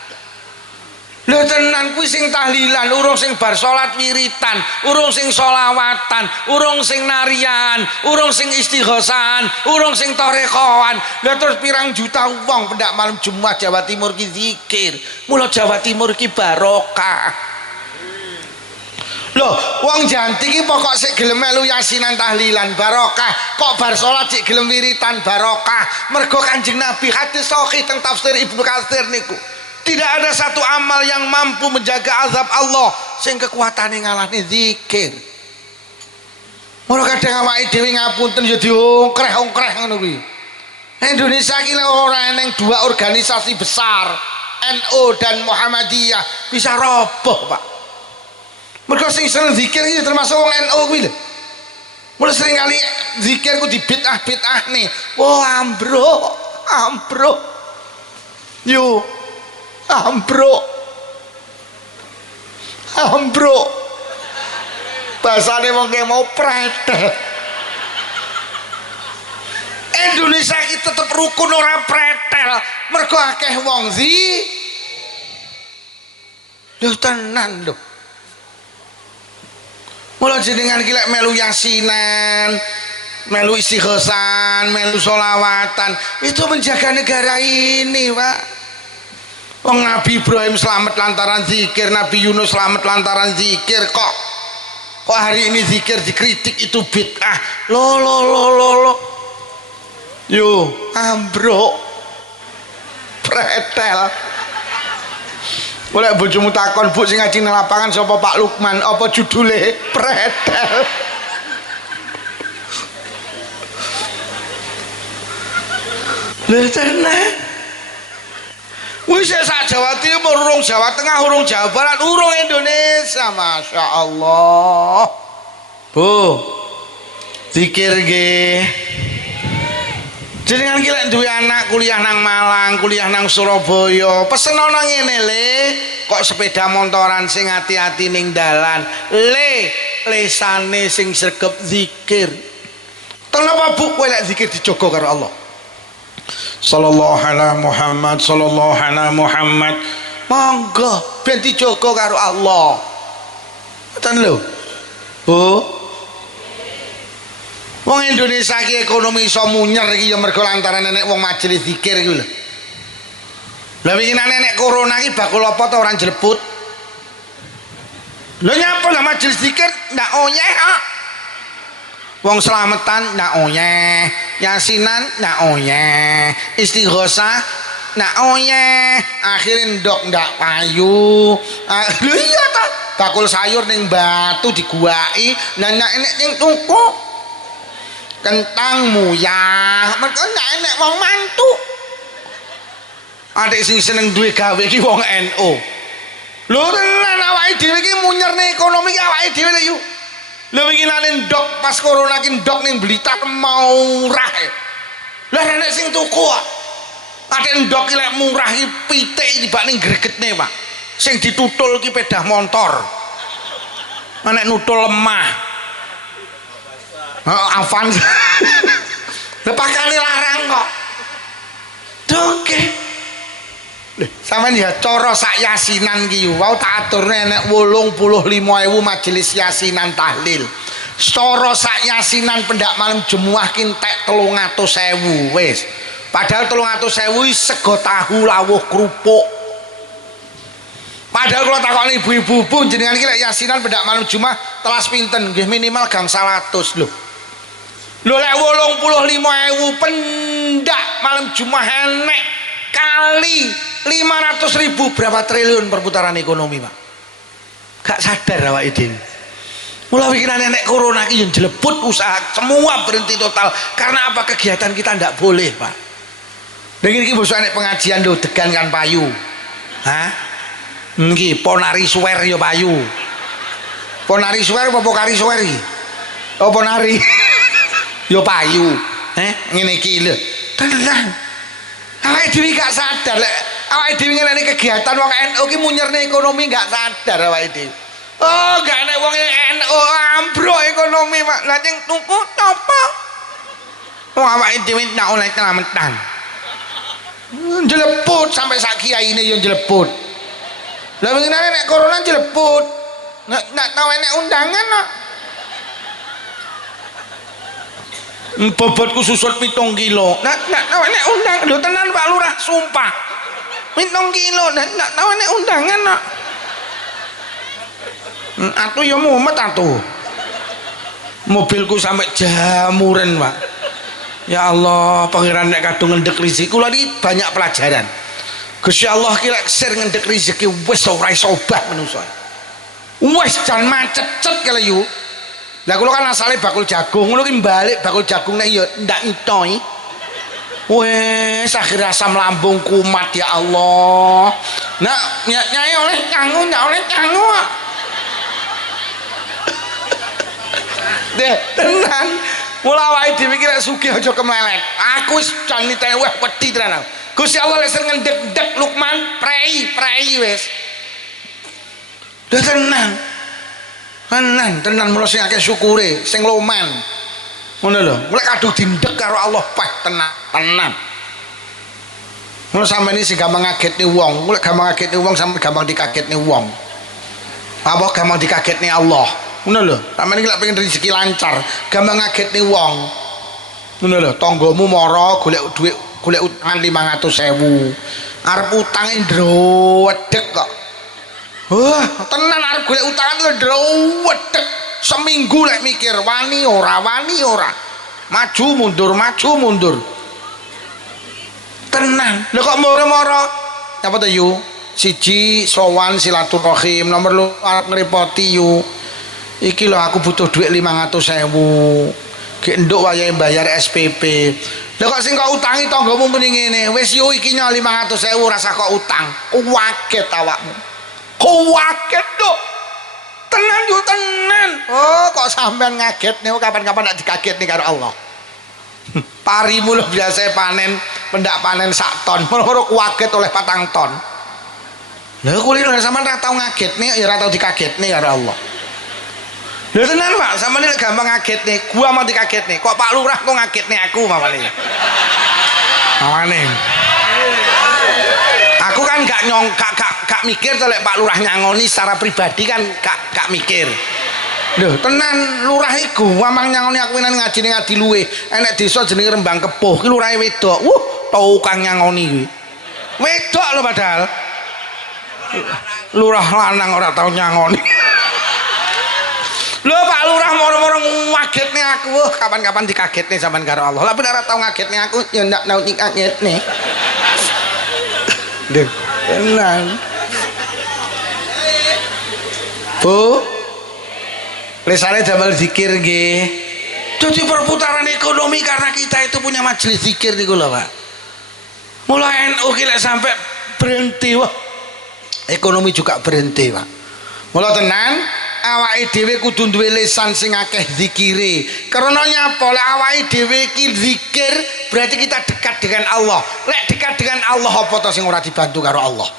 lho tenan kuwi sing tahlilan urung sing bar salat wiritan urung sing sholawatan urung sing narian urung sing istighosan urung sing torekoan lha terus pirang juta wong pendak malam Jumat Jawa Timur ki zikir mula Jawa Timur ki barokah lho wong Janti ki pokok sik gelem melu yasinan tahlilan barokah kok bar salat sik gelem wiritan barokah mergo Kanjeng Nabi hadis sahih teng tafsir Ibnu Katsir niku tidak ada satu amal yang mampu menjaga azab Allah sing kekuatane ngalahne zikir. Mula kadang awake dhewe ngapunten ya diongkreh-ongkreh ngono kuwi. Indonesia ki ora eneng dua organisasi besar, NU dan Muhammadiyah bisa roboh, Pak. Mergo sing seneng zikir iki termasuk wong NU kuwi lho. Mula sering kali zikir ku dibid'ah-bid'ahne. Oh, ambruk. Yo ambruk bahasane wong mau pretel Indonesia iki tetep rukun ora pretel mergo akeh wong lho tenan lho mula jenengan ki lek melu yasinan melu istighosan melu sholawatan itu menjaga negara ini Pak. Wong Nabi Ibrahim selamat lantaran zikir, Nabi Yunus selamat lantaran zikir kok hari ini zikir dikritik itu bid'ah. Lo. Yo, ambruk. Pretel. Boleh bojomu takon, Bu sing ngaji nang lapangan sapa Pak Lukman, apa judule? Pretel. Lha tenan. Wis sak Jawa Timur, urung Jawa Tengah, urung Jawa Barat, urung Indonesia, Masya Allah. Bu, zikir nggih. Jenengan ki lek duwe anak kuliah nang Malang, kuliah nang Surabaya, pesen ana ngene le, kok sepeda motoran sing hati-hati ning dalan, lesane sing sregep zikir. Kenapa Bu kowe lek zikir dijogo karo Allah? Sallallahu ala Muhammad sallallahu ala Muhammad monggo ben dijogo karo Allah ngoten lho Bu wong Indonesia ki ekonomi iso munyer iki ya mergo lantaran nenek wong majelis zikir iki lho lha wingi nenek corona iki bakul apa ta ora jlebut lho nyapa lah majelis zikir ndak onyeh wong selamatan nak oyeh yasinan nak oyeh istighosah nak oyeh akhirin ndok ndak payu lho iya ta bakul sayur ning batu diguaki nenek enek ning tuku kentang muyah mergo ndak enek wong mantu adik sing seneng duwe gawe iki wong NU lho tenan awake dhewe iki munyerne ekonomi iki awake dhewe lho yuk lho wingi nang ndok pas corona ki ndok ning Blitar mau murah. Lah nek sing tuku kok. Adek ndok ki lek murah ki pitik tibak ning gregetne, Pak. Sing ditutul ki pedah motor. Nek nutul lemah. Avans. Lah pakane larang kok. Doke. Sampeyan ya cara sak yasinan ki wau tak aturne enek 85.000 majelis yasinan tahlil. Cara sak yasinan pendak malam Jumat ki entek 300.000 wis. Padahal 300.000 sego tahu lawuh kerupuk. Padahal kalau takoni ibu-ibu jenengan ki lek yasinan pendak malam Jumat telas pinten nggih minimal gang 100 lho. Lho lek 85.000 pendak malam Jumat enek kali 500.000 berapa triliun perputaran ekonomi Pak. Gak sadar awake dhewe. Mula pikiran nek corona iki yo jelebut usaha semua berhenti total karena apa kegiatan kita ndak boleh Pak. Dengan iki bosok nek pengajian lho degan kan payu. Hah? Niki ponari suwer yo payu. Ponari suwer apa pokari suwer iki? Oh ponari. Yo payu. Ngene iki lho. Tenan. Awake dhewe gak sadar lek awake dhewe ngene kegiatan wong NU ki munyerne ekonomi gak sadar awake dhewe. Oh, gak enek wong NU ambruk ekonomi Pak. Lah sing tuku apa? Wong awake dhewe nak oleh kelametan. Jeleput sampai sak kiyaine yo jeleput. Lah ngene nek corona jeleput. Nak tau enek undangan kok. Bobotku susut 7 kilo. Nak tau enek undangan. Lho tenan Pak Lurah, sumpah. 7 kilo nak tau enek undangan kok. Atuh ya mumet atuh. Mobilku sampai jamuran Pak. Ya Allah, pangeran nek kadung ngendek rezeki kula iki banyak pelajaran. Gusti Allah ki lek sir ngendek rezeki wis ora iso obah menungso. Wis jan macet-cet kala yu. Lah kula kan asale bakul jagung, ngono ki balik bakul jagung nek ya ndak itoi. Wes akhir asam lambung kumat ya Allah. Nak nyai oleh nyangu, ndak oleh nyangu. Deh, tenang. Mula awake dhewe iki lek sugih aja kemlelet. Aku wis jan niteweh wedi tenan. Gusti Allah lek ngendek-ndek Lukman prei wis. Lah tenan mula sing akeh syukure, sing loman. Ngono lho, mulai kadung dindek karo Allah tenang. Mula sampeyan iki sing gampang ngagetne wong, mulai gampang ngagetne wong sampe gampang dikagetne wong. Apa gampang dikagetne Allah. Ngono lho, sampeyan iki lek pengen rezeki lancar, gampang ngagetne wong. Ngono lho, tanggamu mara golek dhuwit, golek utangan 500.000. Arep utange ndrowedeg kok. Wah, tenan arep golek utangan lho ndrowedeg. Seminggu lek mikir wani ora. Maju mundur. Tenan. Lho kok moro-moro? Apa to yu? Siji sowan silaturahim, nomor lu arep ngrepoti yu. Iki lho aku butuh duit 500.000. Gek nduk wayahe bayar SPP. Lha kok sing kok utangi tanggamu muni ngene, wis yo iki nya 500.000 rasa kok utang. Kuwaget awakmu. Kuwaget nduk. Tenan yo tenan. Oh, kok sampean ngagetne kapan-kapan nak dikagetne karo Allah. Parimu lho biasa panen, pendak panen sak ton, moro kuwaget oleh 4 ton. Lha kuwi lho sampean ra tau ngagetne ya ora tau dikagetne karo Allah. Lho tenan Pak, sampeyan nek gampang ngagetne, gua mau dikagetne. Kok Pak Lurah kok ngagetne aku mawane. Mawane. Aku kan gak mikir to lek Pak Lurah nyangoni secara pribadi kan gak mikir. Lho tenan lurah iku mamang nyangoni aku nang ngajine ngadi luwe. Enek desa jenenge Rembang Kepuh, ki lurahe wedok. Tukang nyangoni kuwi. Wedok lho padahal. Lurah lanang ora tau nyangoni. Lho Pak Lurah moro-moro ngagetne aku. Kapan-kapan dikagetne sampean karo Allah. Lah bener ora tau ngagetne aku ya ndak nau ngagetne. Deh, tenang. Bu, lesane damel zikir nggih. Jadi perputaran ekonomi karena kita itu punya majelis zikir niku lho, Pak. Mulai NU ki lek sampai berhenti wah. Ekonomi juga berhenti, Pak. Mula tenan awake dhewe kudu duwe lisan sing akeh zikire. Karena nyapa lek awake dhewe iki zikir berarti kita dekat dengan Allah. Lek dekat dengan Allah apa to sing ora dibantu karo Allah?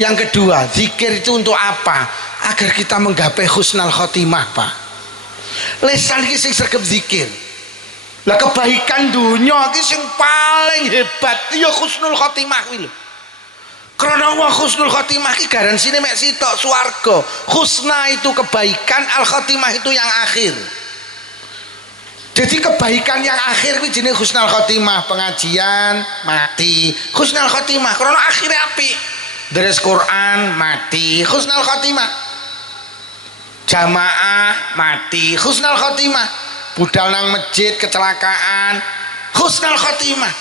Yang kedua, zikir itu untuk apa? Agar kita menggapai husnul khotimah, Pak. Lisan iki sing sregep zikir. Lah kebaikan dunia iki sing paling hebat ya husnul khotimah kuwi lho. Karena Allah husnul khotimah ki garansine mek sitok swarga. Husna itu kebaikan, al khotimah itu yang akhir. Jadi kebaikan yang akhir kuwi jenenge husnul khotimah, pengajian mati, husnul khotimah karena akhirnya apik. Deres Quran mati, husnul khotimah. Jamaah mati, husnul khotimah. Budal nang masjid kecelakaan, husnul khotimah.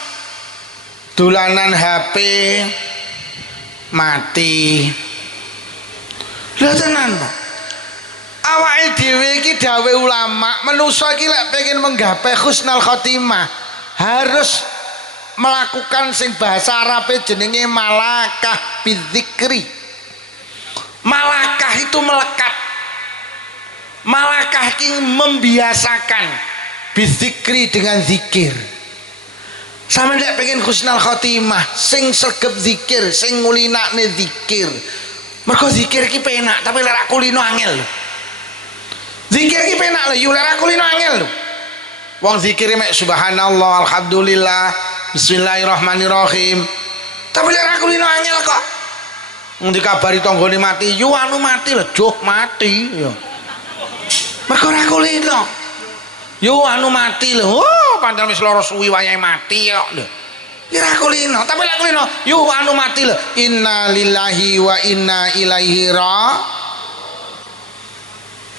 dolanan HP mati. Lha tenan kok. Awake dhewe iki dawuh ulama, manusa iki lek pengen menggapai husnul khotimah harus melakukan sing bahasa Arabe jenenge malakah bidzikri. Malakah itu melekat. Malakah iki membiasakan bidzikri dengan zikir. Sama ndak pengen husnul khotimah sing sregep zikir, sing ngulinakne zikir. Mergo zikir iki penak, tapi lek kulino angel. Zikir iki penak lho, yo lek kulino angel lho. Wong zikir mek subhanallah, alhamdulillah, bismillahirrahmanirrahim. Tapi lek kulino angel kok. Wong dikabari tanggane mati, yo anu mati lho, joh mati yo. Mergo ora kulino. Yo anu mati lho. Oh, pancen wis lara suwi wayahe mati kok lho. Ora kulino, tapi lek kulino, yo anu mati lho. Inna lillahi wa inna ilaihi raji'un.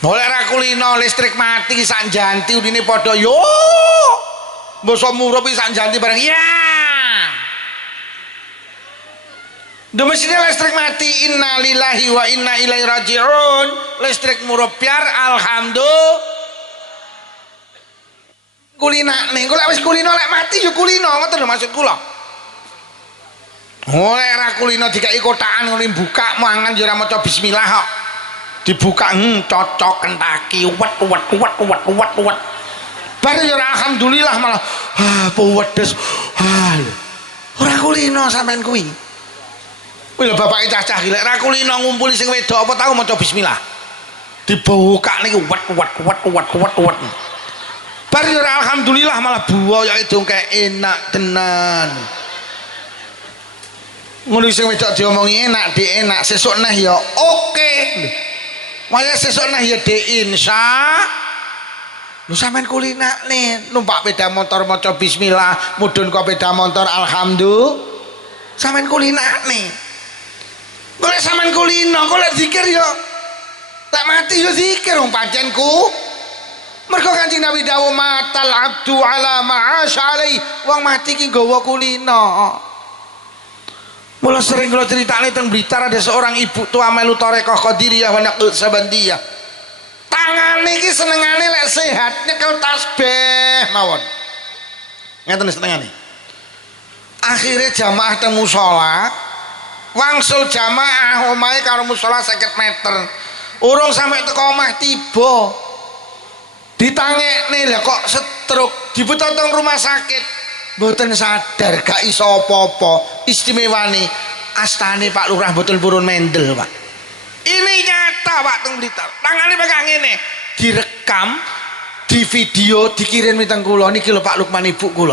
Oleh ra kulino listrik mati sak janti udine padha yo. Mbok murup sak janti bareng ya. Demesine listrik mati innalillahi wa inna ilaihi raji'un. Listrik murup biar alhamdulillah. Kulinane, kok lek wis kulino lek mati yo kulino, ngoten lho maksud kula. Oleh ra kulino dikai kotakan ngene buka mangan yo ora maca bismillah kok. Dibuka cocok kentaki wet bareng ya alhamdulillah malah pewedes ora kulino sampean kuwi lha bapake cacah iki lek ora kulino ngumpuli sing wedok apa tau maca bismillah dibuka niki wet bareng ya alhamdulillah malah buaya itu kayak enak tenan ngono sing wedok diomongi enak di enak sesuk neh ya oke. Maya sesuk nah ya de insya lu sampean kulina nih numpak sepeda motor maca bismillah mudhun kok sepeda motor alhamdulillah sampean kulina nih golek sampean kulina golek zikir yo tak mati yo zikir wong pancenku mergo Kanjeng Nabi dawuh matal abdu ala ma'asy alai wong mati ki nggawa kulina. Mula sering kalau ceritanya tentang Blitar ada seorang ibu tua melu Torekoh Qadiriyah wa Naqd Sabandiyah. Tangane iki senengane lek sehat nyekel tasbih mawon. Ngeten senengane. Akhirnya jamaah teng musala, wangsul jamaah omahe karo musala 50 meter. Urung sampai teko omah tiba. Ditangekne lha kok stroke, dibutuh teng rumah sakit. Mboten sadar gak iso apa-apa istimewane astane Pak Lurah mboten purun mendel Pak ini nyata Pak teng Blitar tangane pegang ngene direkam di video dikirim teng kula niki lho Pak Lukman ibu kula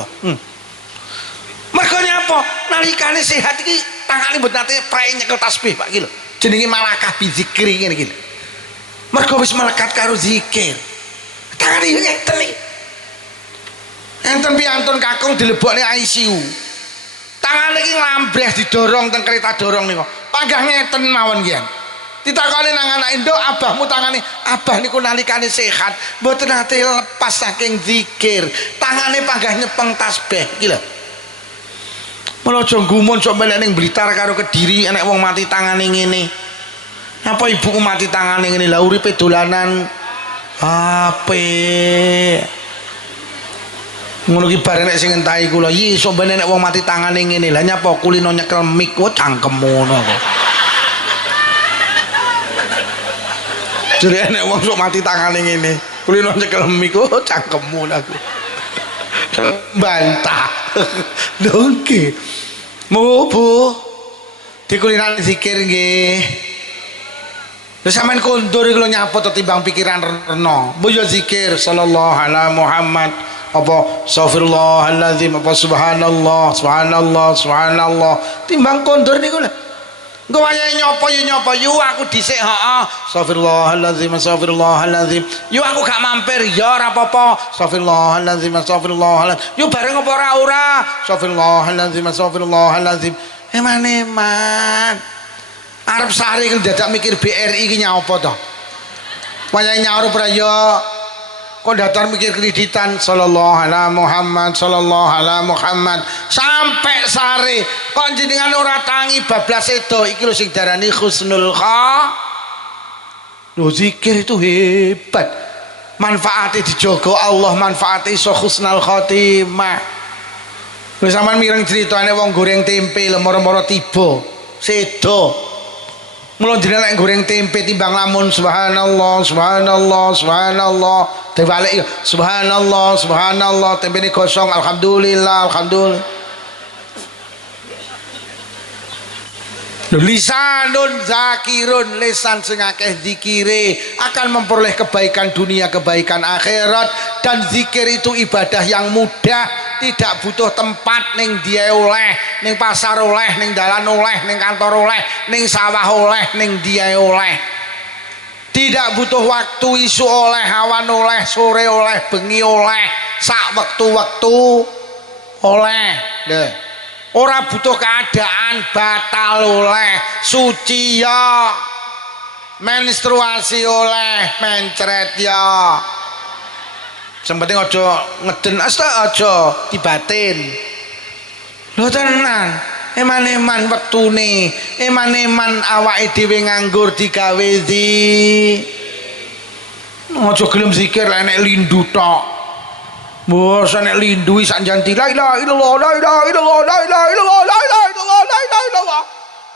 mergo nyapa nalikane sehat iki tangane mboten nate prae nyekel tasbih Pak iki lho jenenge malakah bizikri ngene iki mergo wis melekat karo zikir tangane yo ngeten iki enten piantun kakung dilebokne ICU. Tangane iki nglambreh didorong teng kereta dorong niku. Panggah ngeten mawon nggih. Ditakoni nang anak induk abahmu tangane abah niku nalikane sehat mboten nate lepas saking zikir. Tangane panggah nyepeng tasbih iki lho. Mula aja gumun sok melek ning Blitar karo Kediri enek wong mati tangane ngene. Apa ibuku mati tangane ngene lha uripe dolanan apik. Ngono ki bareng nek sing ngentahi kula yi sok ben nek wong mati tangane ngene lha nyapa kulino nyekel mik kok cangkemmu ngono kok jare nek wong sok mati tangane ngene kulino nyekel mik kok cangkemmu aku bantah lho nggih Bu dikulinan zikir nggih lha sampean kondur iki lho nyapa timbang pikiran reno Bu yo zikir sallallahu alaihi Muhammad apa astagfirullahaladzim apa subhanallah subhanallah subhanallah timbang kondur niku lho engko wayahe nyopo ya nyopo yu aku dhisik heeh astagfirullahaladzim astagfirullahaladzim yu aku gak mampir ya ora apa-apa astagfirullahaladzim astagfirullahaladzim yu bareng apa ora astagfirullahaladzim astagfirullahaladzim eman arep sari dadak mikir BRI iki nyapa to wayahe nyaur ora ya kok datar mikir kreditan sallallahu alaihi Muhammad sallallahu alaihi Muhammad sampai sare kok jenengan ora tangi bablas sedo iki lho sing darani husnul lho zikir itu hebat manfaatnya dijogo Allah manfaatnya iso husnul khotimah lho sampean mireng critane wong goreng tempe lho moro-moro tiba sedo mula jenengan goreng tempe timbang lamun subhanallah subhanallah subhanallah dibalik ya subhanallah subhanallah tempe ini gosong alhamdulillah alhamdulillah lisanun zakirun lisan sing akeh zikire akan memperoleh kebaikan dunia kebaikan akhirat dan zikir itu ibadah yang mudah tidak butuh tempat ning dia oleh ning pasar oleh ning dalan oleh ning kantor oleh ning sawah oleh ning dia oleh tidak butuh waktu isu oleh awan oleh sore oleh bengi oleh sak waktu-waktu oleh deh ora butuh keadaan batal oleh suci ya menstruasi oleh mencret ya yang penting aja ngeden asta aja dibatin lho tenan eman-eman wektune eman-eman awake dhewe nganggur digawe aja gelem zikir enek lindu tok bos nek lindu sak janti la ilaha illallah la ilaha illallah la ilaha illallah la ilaha illallah la ilaha illallah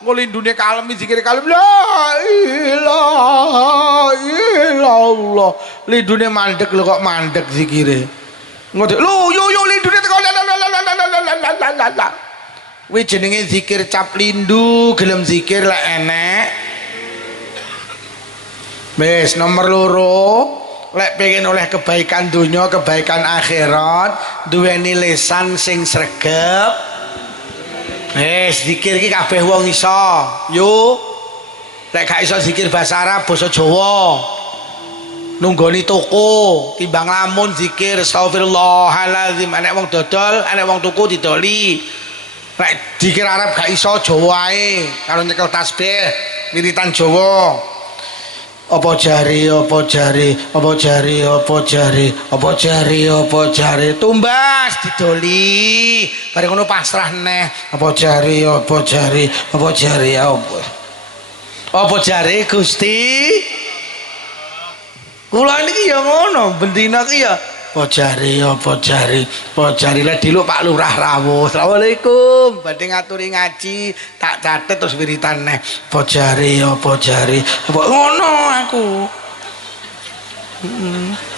ngolindune kalem zikir kalem la ilaha illallah lindune mandek lho kok mandek zikire ngono lho yo lindune teko la kuwi jenenge zikir cap lindu gelem zikir lek enek wis nomor loro lek pengen oleh kebaikan dunia kebaikan akhirat duweni lisan sing sregep zikir iki kabeh wong iso yo lek gak iso zikir bahasa Arab basa Jawa nunggoni toko timbang lamun zikir astagfirullahaladzim enek wong dodol enek wong tuku didoli lek zikir Arab gak iso Jawa ae karo nyekel tasbih wiritan Jawa apa jari apa jari apa jari apa jari apa jari apa jari tumbas didoli bareng ngono pasrah neh apa jari apa jari apa jari apa jari Gusti kula niki ya ngono bendina ki ya apa jari lah diluk Pak Lurah rawuh assalamualaikum badhe ngaturi ngaji tak catet terus wiritan neh apa jari apa ngono aku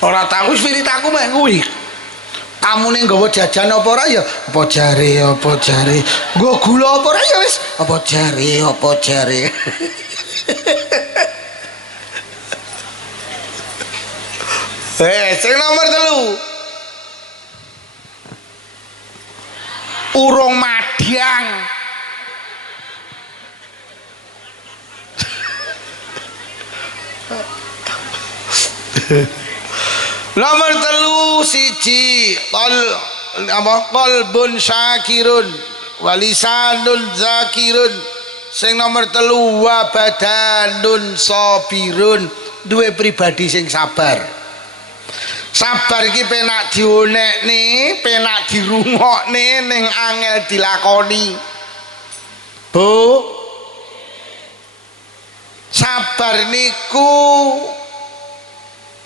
ora tahu wis wirit aku mek kuwi tamune nggawa jajan apa ora ya apa jari nggo gula apa ora ya wis apa jari sing nomor 3 urung madang nomor 3 siji qalbun syakirun walisanun zakirun sing nomor 3 wa badanun sabirun duwe pribadi sing sabar sabar iki penak dionekne penak dirungokne ning angel dilakoni Bu sabar niku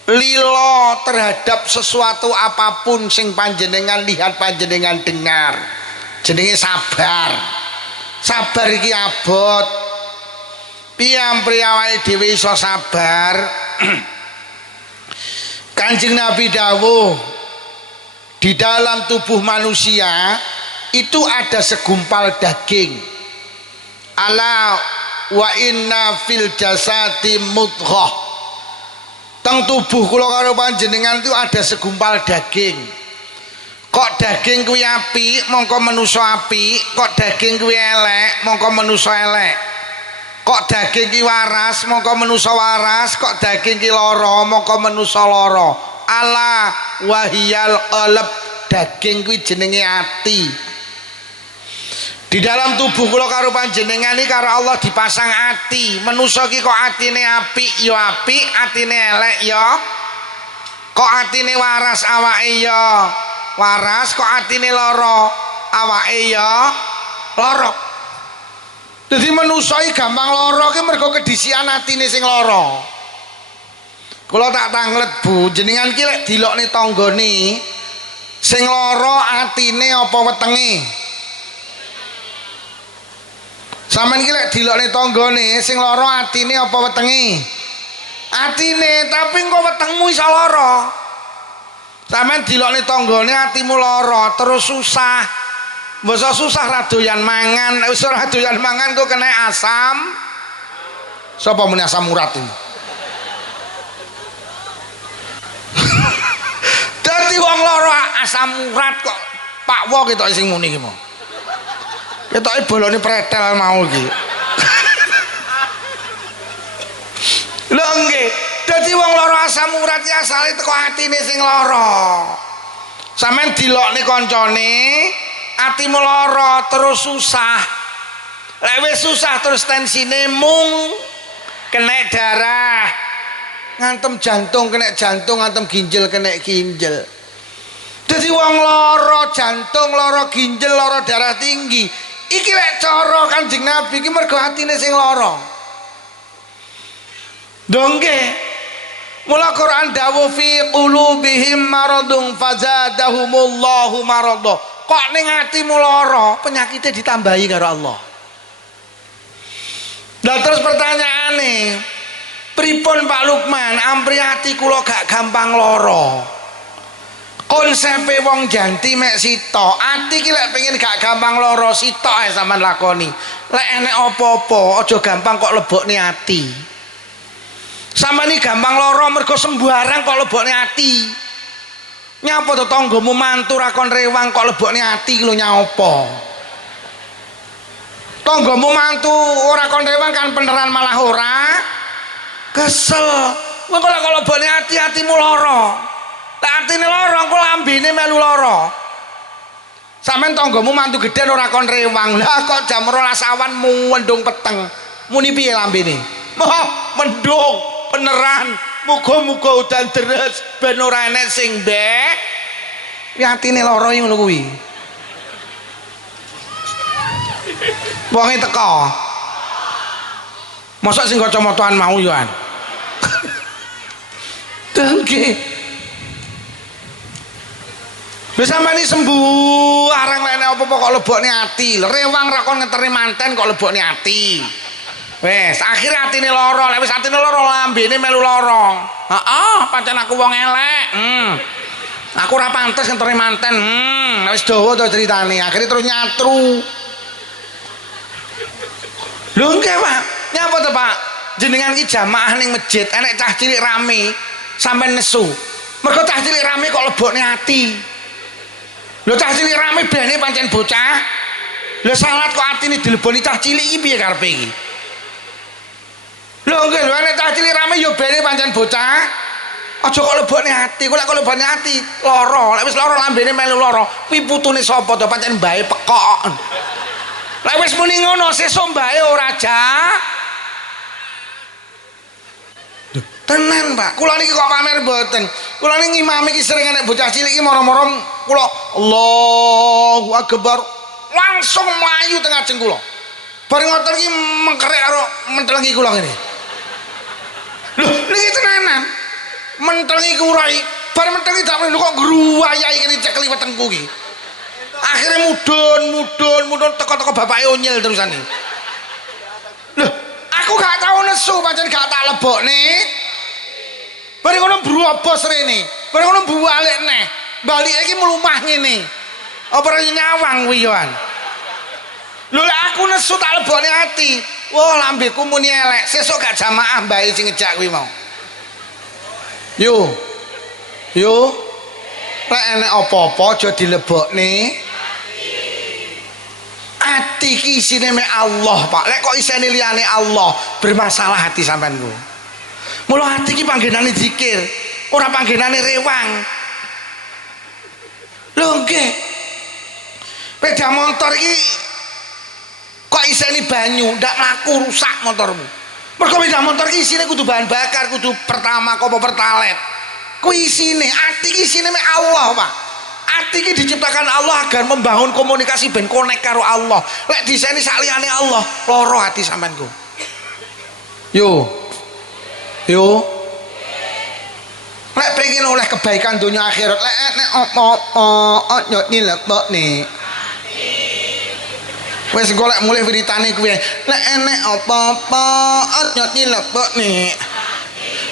lilo terhadap sesuatu apapun sing panjenengan lihat panjenengan dengar jenenge sabar sabar iki abot piye awake dhewe iso sabar Kanjeng Nabi dawuh di dalam tubuh manusia itu ada segumpal daging ala wa inna fil jasati mudghah teng tubuh kula karo panjenengan itu ada segumpal daging kok daging kuwi apik mongko manusa apik kok daging kuwi elek mongko manusa elek kok daging ki waras mongko manusa waras kok daging ki lara mongko manusa lara ala wahiyal qalb daging kuwi jenenge ati di dalam tubuh kula karo panjenengan iki karo Allah dipasang ati manusa ki kok atine apik ya apik atine elek ya kok atine waras awake ya waras, kok atine lara awake ya lara. Dadi manusa iki gampang lara ki mergo kedisian atine sing lara. Kula tak tanglet Bu, jenengan ki lek dilokne tanggane sing lara atine apa wetenge? Sampeyan ki lek dilokne tanggane sing lara atine apa wetenge? Atine, tapi engko wetengmu iso lara. Sampeyan dilokne tanggane atimu lara terus susah. Mbok susah ra doyan mangan, wis ora doyan mangan kok kena asam. Sapa muni asam urat iki? Dadi wong lara asam urat kok Pak Wo ketok sing muni iki mau. Ketoke bolone pretel mau iki. Lho nggih, dadi wong lara asam urat iki asale teko atine sing lara. Sampeyan dilokne kancane, atimu lara terus susah. Lek wis susah terus tensine mung kena darah. Ngantem jantung kena jantung, ngantem ginjal kena ginjal. Dadi wong lara jantung, lara ginjal, lara darah tinggi. Iki lek cara Kanjeng Nabi iki mergo atine sing lara. Dongge mula Quran dawuh fi qulubihim maradun fazadahumullahu marada. Kok ning atimu lara, penyakitnya ditambahi karo Allah. Lah terus pertanyaane, pripun Pak Lukman, ampri ati kula gak gampang lara. Konsepe wong janti mek sitok, ati ki lek pengen gak gampang lara sitok ae sampean lakoni. Lek enek apa-apa aja gampang kok lebokne ati. Sampeyan iki gampang lara mergo sembarang kok lebokne ati. Nyapa to tanggamu mantu ra kon rewang kok lebokne ati lho nyapa. Tanggamu mantu ora kon rewang kan beneran malah ora kesel. Wong kok lebokne ati atimu lara. Lek atine lara kok lambene melu lara. Sampeyan tanggamu mantu gedhen ora kon rewang. Lah kok jam 12 awan mendung peteng. Muni piye lambene? Moh mendung beneran, muga-muga udan deres ben ora enek sing mbek. Atine lara ngono kuwi. Wonge teko. Mosok sing kacamataan mau yo an. Dengke. Wis sampeyan sembuh arang lek enek apa-apa kok lebokne ati. Rewang ra kon ngeteri manten kok lebokne ati. Wes akhirnya atine lara, lek wis atine lara lambene melu lara. Heeh, pancen aku wong elek. Aku ora pantes ngenteni manten. Wis dawa to critane. Akhire terus nyatru. Lho nggih, Pak. Nyapa to, Pak? Jenengan iki jamaah ning masjid, enek cah cilik rame, sampean nesu. Mergo cah cilik rame kok lebokne ati. Lho cah cilik rame bene pancen bocah. Lho salat kok atine dileboni cah cilik iki piye karepe iki? Lho nggih lho nek cah cilik rame yo bene pancen bocah. Aja kok lebokne ati, kok lek lebokne ati lara. Lek wis lara lambene melu lara, kuwi putune sapa to pancen mbahe pekok. Lek wis muni ngono sesuk mbahe ora jah. Tenan Pak, kula niki kok pamer mboten. Kula niki ngimami iki sering enek bocah cilik iki mara-mara kula Allahu Akbar langsung mlayu tengah ajeng kula. Bareng ngoten iki mengkerek karo mentelengi kula ngene. Lho, niki tenanan. Mentelengi kurai, bareng mentelengi dak lho kok gruwayahi kene cekli wetengku iki. Akhire mudun teko-teko bapake onyel terusane. Lho, aku gak tau nesu pancen gak tak lebokne. Bareng ngono brobos rene. Bareng ngono balik neh. Balik iki mlumah ngene. Apa ora nyawang kuwi yoan. Lho lek aku nesu tak lebokne ati. Wah, lambeku muni elek. Sesuk gak jamaah mbae sing ngejak kuwi mau. Yo. Lek enek apa-apa aja dilebokne ati ki isine mek Allah, Pak. Lek kok isine liyane Allah, bermasalah hati sampean ku. Mula ati ki panggenane zikir, ora panggenane rewang. Lho nggih. Sepeda motor iki kok isine banyu, ndak mlaku rusak motormu. Mergo sepeda motor iki isine kudu bahan bakar, kudu pertama apa pertalet. Kuwi isine ati iki isine mek Allah, Pak. Ati iki diciptakan Allah agar membangun komunikasi ben connect karo Allah. Lek diseni saliyane Allah, loro ati sampeanku. Yo. Lek pengen oleh kebaikan dunia akhirat, lek nek apa nyot nilebokne. Wis golek mulih wiritane kuwi. Lek enek apa-apa nyot nilebokne.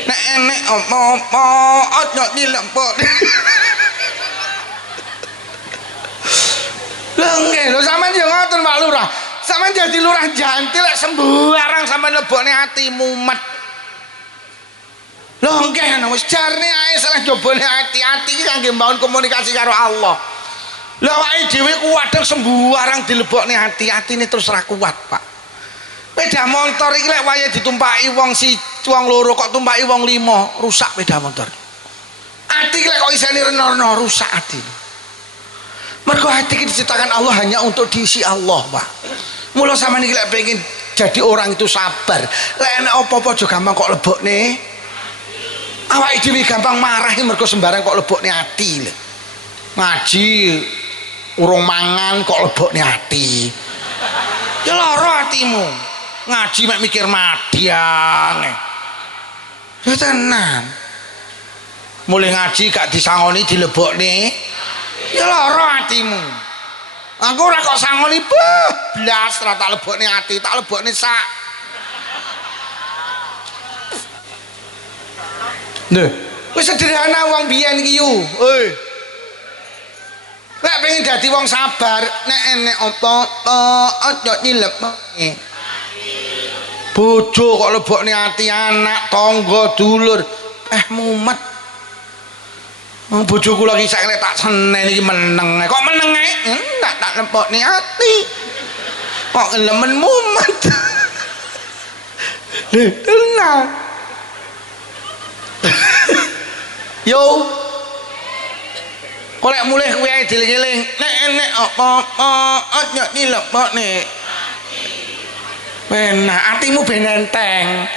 Nek enek apa-apa nyot nilebokne. Lho nggih, lho sampean yo ngoten Pak Lurah. Sampean jadi lurah jantil lek sembarang sampean lebokne ati mumet. Lho nggih wis jarne ae salah jobone ati-ati iki kangge mbangun komunikasi karo Allah. Lha awake dhewe kuwadeng sembarang dilebokne ati-atine terus ra kuat, Pak. Sepeda motor iki lek wayahe ditumpaki wong wong loro kok tumpaki wong 5, rusak sepeda motor. Ati lek kok isine reno-reno rusak ati. Mergo hati kita diciptakan Allah hanya untuk diisi Allah, Pak. Mula sama ini lek pengen jadi orang itu sabar. Lek enak apa-apa juga gampang kok lebokne. Awake dhewe gampang marah mergo sembarang kok lebokne ati lho. Ngaji urung mangan kok lebokne ati. Ya lara atimu. Ngaji mek mikir madyang. Ya tenan. Mulai ngaji gak disangoni dilebokne. Ya lara atimu. Aku ora kok sangoni blas ora tak lebokne ati, tak lebokne sak. Lho, wis sederhana wong biyen iki yo. Lek pengen dadi wong sabar, nek enek apa-apa aja nyilebokne. Bojo kok lebokne ati, anak, tangga, dulur, mumet. Bojoku lagi saiki tak senen iki meneng. Kok meneng ae? Enggak tak lebokne ati. Kok lemen mumet. Lho, tenang. Yo. Kolek mulih kuwi ae dieling-eling. Nek enek apa-apa aja dilebokne. Enak atimu ben enteng.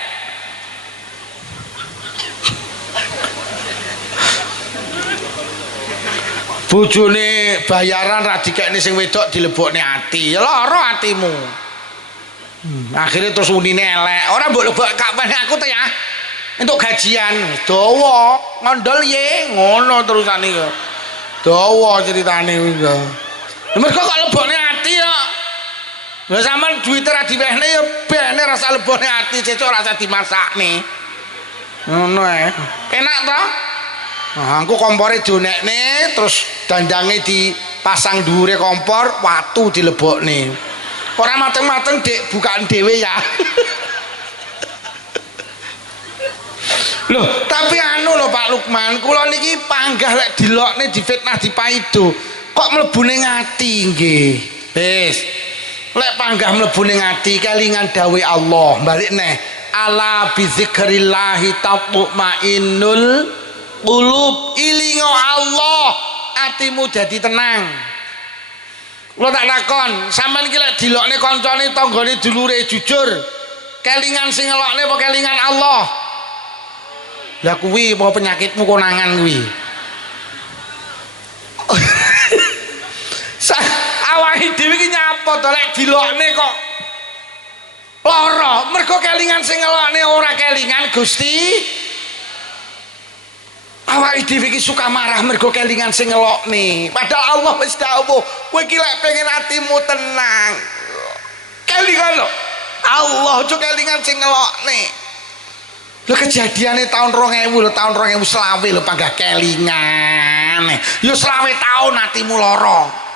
Bojone bayaran ra dikekne sing wedok dilebokne ati. Lara atimu. Akhirnya terus unine elek. Ora mbok lebok kapan aku to ya. Entuk gajian dawa, ngondol ye, ngono terusane kok. Dawa ceritane kuwi ya. Mergo kok lebokne ati ya. Lah sampean duwite ra diwehne ya bene rasa lebokne ati, cecok rasa dimasakne. Ngono ae. Enak to? Nah, aku kompore donekne terus dandange dipasang dhuwure kompor, watu dilebokne. Ora mateng-mateng Dik, bukaan dhewe ya. Loh, tapi anu lho Pak Lukman, kula niki panggah lek dilokne difitnah dipaido, kok mlebune ngati nggih. Wis. Lek panggah mlebune ngati kelingan dawuh Allah, balik neh. Ala bizikrillah tatma'innul qulub, ilingo Allah atimu jadi tenang. Lo tak lakon sampean iki lek dilokne kancane tanggane dulure jujur kelingan sing ngelokne apa kelingan Allah. Lah kuwi apa penyakitmu konangan kuwi. Awake dhewe iki nyapa to lek dilokne kok lara mergo kelingan sing ngelokne ora kelingan Gusti. Awake dhewe iki suka marah mergo kelingan sing ngelokne. Padahal Allah wis dawuh, kowe iki lek pengen atimu tenang. Kelingan lho. Allah aja kelingan sing ngelokne. Lho kejadiane tahun 2000 lho, tahun 2020 lho panggah kelingan. Yo 20 tahun atimu lara.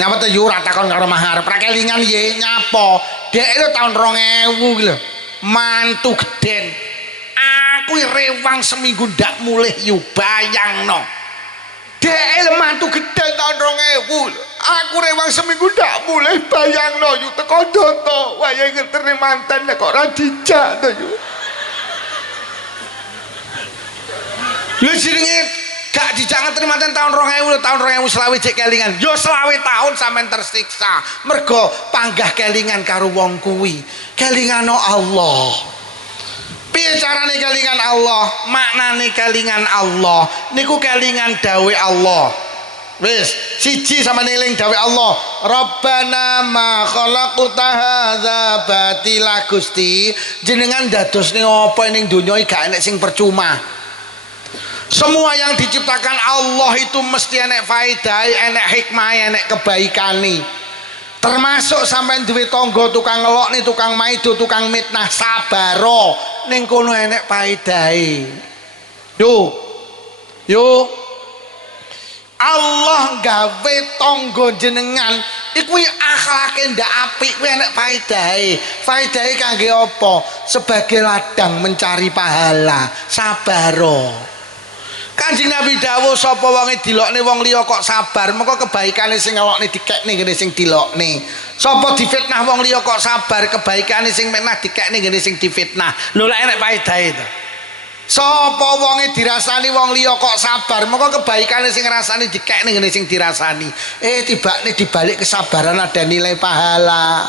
Nyapa to yo ora takon karo mahar. Pra kelingan ye nyapa. Dek lho tahun 2000 iki lho. Mantu geden. Aku rewang seminggu ndak mulih yo bayangno. Dek mantu gede tahun 2000. Aku rewang seminggu ndak mulih bayangno yo teko doto. Wayahe ngertene mantan kok ora dijak to yo. Lho jenenge gak dijak ngertene mantan tahun 2000, tahun 2020 cek kelingan. Yo 20 tahun sampean tersiksa. Mergo panggah kelingan karo wong kuwi. Kelingano Allah. piye carane kelingan Allah? Maknane kelingan Allah niku kelingan dawe Allah. Wis siji sama eling dawe Allah, Rabbana ma khalaqta hadza batila, Gusti jenengan dadosne apa ning donya iki gak enek sing percuma. Semua yang diciptakan Allah itu mesti enek faedahe, enek hikmahe, enek kebaikane. Termasuk sampean duwe tangga tukang ngelokne, tukang maido, tukang mitnah, sabaro ning kono enek faedahe. Yo Allah gawe tangga jenengan iku akhlake ndak apik kuwi enek faedahe. Faedahe kangge apa? Sebagai ladang mencari pahala, sabaro. Kanjeng Nabi dawuh sapa wonge dilokne wong liya kok sabar, mengko kebaikane sing ngelokne dikekne ngene sing dilokne. Sapa difitnah wong liya kok sabar, kebaikane sing menah dikekne ngene sing difitnah. Lho lek enek paedahe to. Sapa wonge dirasani wong liya kok sabar, mengko kebaikane sing ngrasani dikekne ngene sing dirasani. Tibane dibalik kesabaran ada nilai pahala.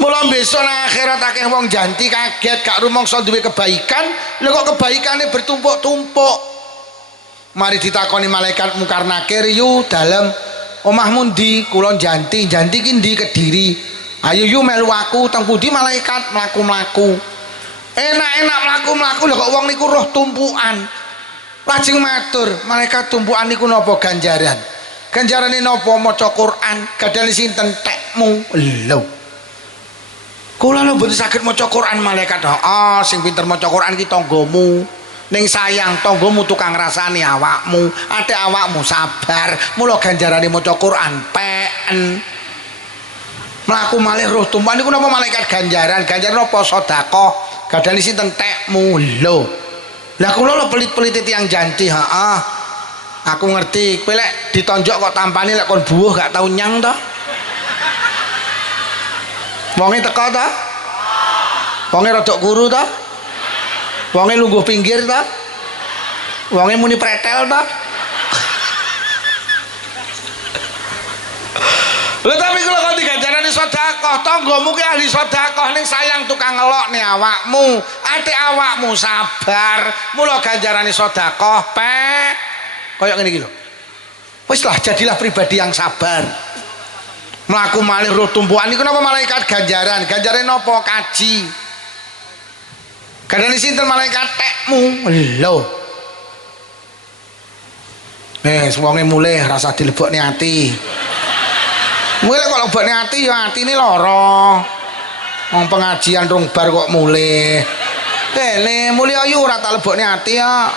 Mula besok nang akhirat akeh wong janti kaget gak rumangsa duwe kebaikan, lho kok kebaikane bertumpuk-tumpuk. Mari ditakoni malaikat Munkar Nakir, yu dalem omahmu ndi? Kula janti. Janti ki ndi? Kediri. Ayo yu melu aku. Teng pundi? Malaikat mlaku-mlaku. Enak-enak mlaku-mlaku lho kok wong niku roh tumpukan. Lajeng matur, malaikat tumpukan niku napa ganjaran? Ganjarane napa? Maca Quran. Gadane sinten? Tekmu. Lho. Kula lho mboten saged maca Quran malaikat. Sing pinter maca Quran ki tanggamu. Ning sayang tanggamu tukang rasani awakmu, ate awakmu sabar, mula ganjarane maca Quran peken. Mlaku malih roh tumpukan niku napa malaikat ganjaran? Ganjaran napa? Sedekah. Gadane sinten? Tekmu. Lho. Lah kula lho pelit-pelit tiyang janti, Aku ngerti, kowe lek ditonjok kok tampane lek kon buuh gak tau nyang to. Wonge teko to? Wonge rada kuru to? Wonge lungguh pinggir to? Wonge muni pretel to? Lha tapi kula kok diganjarani sedekah, tanggamu ki ahli sedekah ning sayang tukang ngelokne awakmu, ate awakmu sabar, mula ganjarane sedekah kaya ngene iki lho. Wis lah jadilah pribadi yang sabar. Mlaku malih roh tumpukan niku napa malaikat ganjaran? Ganjarane napa? Kaji. Gadane sinten? Malaikat tekmu. Lho. Wonge mulih rasa dilebokne ati. Mulih kok lebokne ati ya atine lara. Wong pengajian rong bar kok mulih. Le mulih ayu ora tak lebokne ati ya.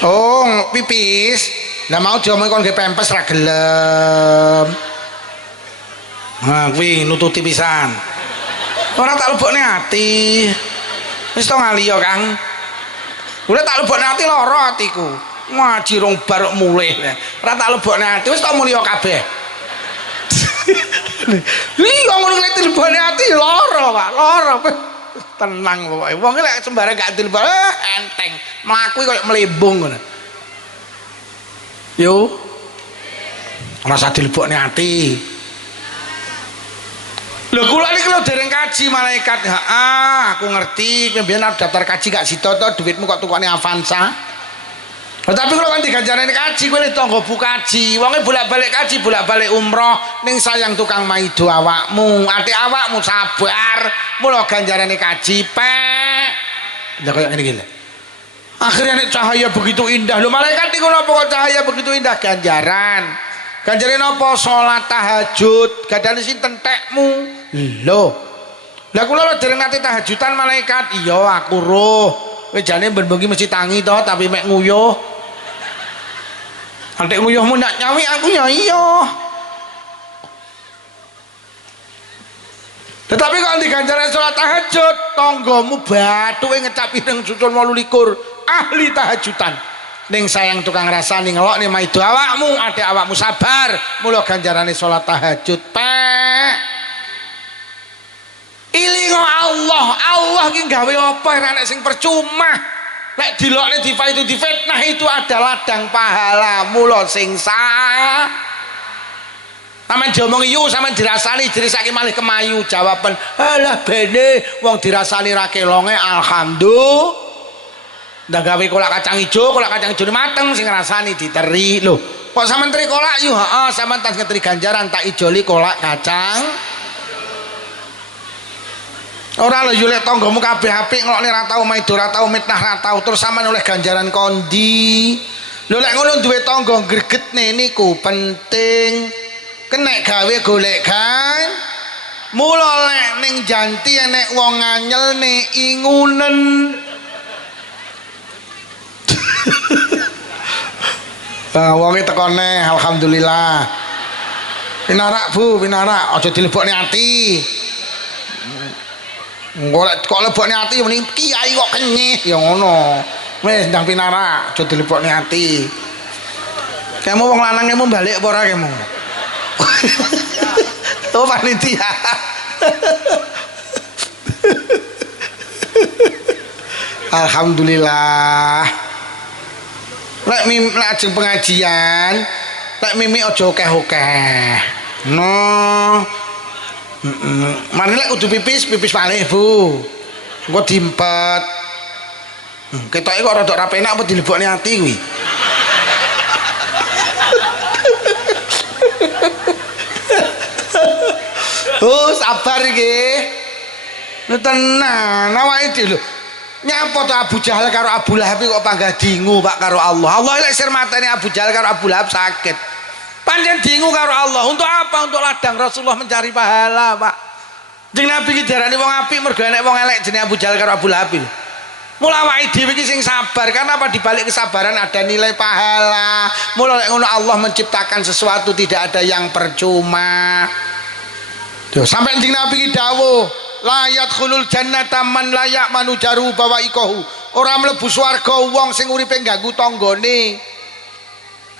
Oh, pipis. Lah mau diomongi kon ge pempes ra gelem. Kuwi nututi pisan. Ora tak lebokne ati. Wis to ngaliyo, Kang. Ora tak lebokne ati lara atiku. Ngaji rong bar mulih. Ora tak lebokne ati wis to mulya kabeh. Iya ngono lek lebokne ati lara, Pak. Lara. Tenang pokoke. Wong lek sembarang gak dilebok enteng. Mlaku koyo mlembung ngono. Yo. Rasa dilebokne ati. Lho kula niki lho dereng kaji malaikat. Aku ngerti kowe mbiyen daftar kaji gak sida to duitmu kok tukane Avanza. Tapi kula kan diganjarane kaji kowe tangga bu kaji. Wonge bolak-balik kaji, bolak-balik umroh ning sayang tukang maido awakmu, ati awakmu sabar. Mula ganjarane kaji Lah kaya ngene iki lho. Akhirnya nek cahaya begitu indah. Lho malaikat niku napa kok cahaya begitu indah? Ganjaran. Ganjarane napa? Salat tahajud. Gadane sinten? Tekmu. Lho. Lah kula lho dereng nate tahajudan malaikat. Iya aku roh. Kowe jane ben bengi mesti tangi to tapi mek nguyuh. Antek nguyuhmu nak nyawi aku ya iya. Tetapi kalau diganjaran sholat tahajud, tonggomu batuke ngecap pireng susun 28 ahli tahajudan. Ning sayang tukang rasani ngelokne maido awakmu, ade awakmu sabar, mula ganjarane sholat tahajud. Ilingo Allah ki gawe apa ora nek sing percuma. Nek dilokne difaitu difitnah itu ada ladang pahala, mula sing Sampeyan diomongi yu sampeyan dirasani dirisake malih kemayu jawaban alah bene wong dirasani ra kelonge alhamdulillah ndak gawe kolak kacang ijo mateng sing ngrasani diteri lho kok sampeyan teri kolak yu heeh sampeyan tas ngeteri ganjaran tak ijoli kolak kacang ora lho yu lek tanggamu kabeh apik nglokne ra tau maido ra tau mitnah ra tau terus sampeyan oleh ganjaran kondi lho lek ngono duwe tangga gregetne niku penting kenek gawe golek kan mula lek ning janti enek wong nganyelne ingunen wonge tekone alhamdulillah pinarak Bu pinarak aja dilebokne ati golek kok lebokne ati mending kiai kok kenyih ya ngono wis ndang pinarak aja dilebokne ati kamu wong lanang kamu balik apa ora kamu oh panitia alhamdulillah lek ajeng pengajian lek mimi aja akeh-akeh no mari lek kudu pipis malih Bu engko diempet ketoke kok rada ra penak apa dilebokne ati kuwi oh sabar nggih tenan awake dhewe lho nyapa to Abu Jahal karo Abu Lahab kok panggah dingu Pak karo Allah lek sir mateni Abu Jahal karo Abu Lahab sakit pancen dingu karo Allah untuk apa untuk ladang Rasulullah mencari pahala Pak jeneng Nabi iki diarani wong apik mergo enek wong elek jeneng Abu Jahal karo Abu Lahab mula awake dhewe iki sing sabar karena apa dibalik kesabaran ada nilai pahala mula lek ngono Allah menciptakan sesuatu tidak ada yang percuma. Tuh, sampai njing Nabi ki dawuh, la yadkhulul jannata man la ya'manu jaru bawaikahu. Ora mlebu swarga wong sing uripe ganggu tanggane.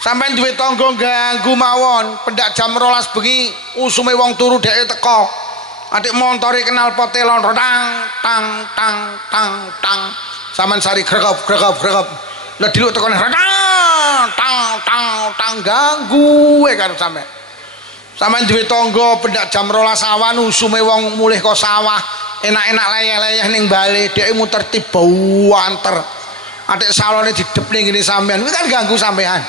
Sampeyan duwe tangga ganggu mawon, pendak jam 12 bengi usume wong turu dheke teko. Adik montore kenal potelon tang tang tang tang. Sampeyan sari gregep. Lah diluk tekone tang ganggu karo sampeyan. Sampeyan duwe tangga pendak jam 12 awan usume wong mulih kok sawah enak-enak leyeh-leyeh ning bale dhek muter tiba anter atik salone didepne ngene sampean kuwi kan ganggu sampean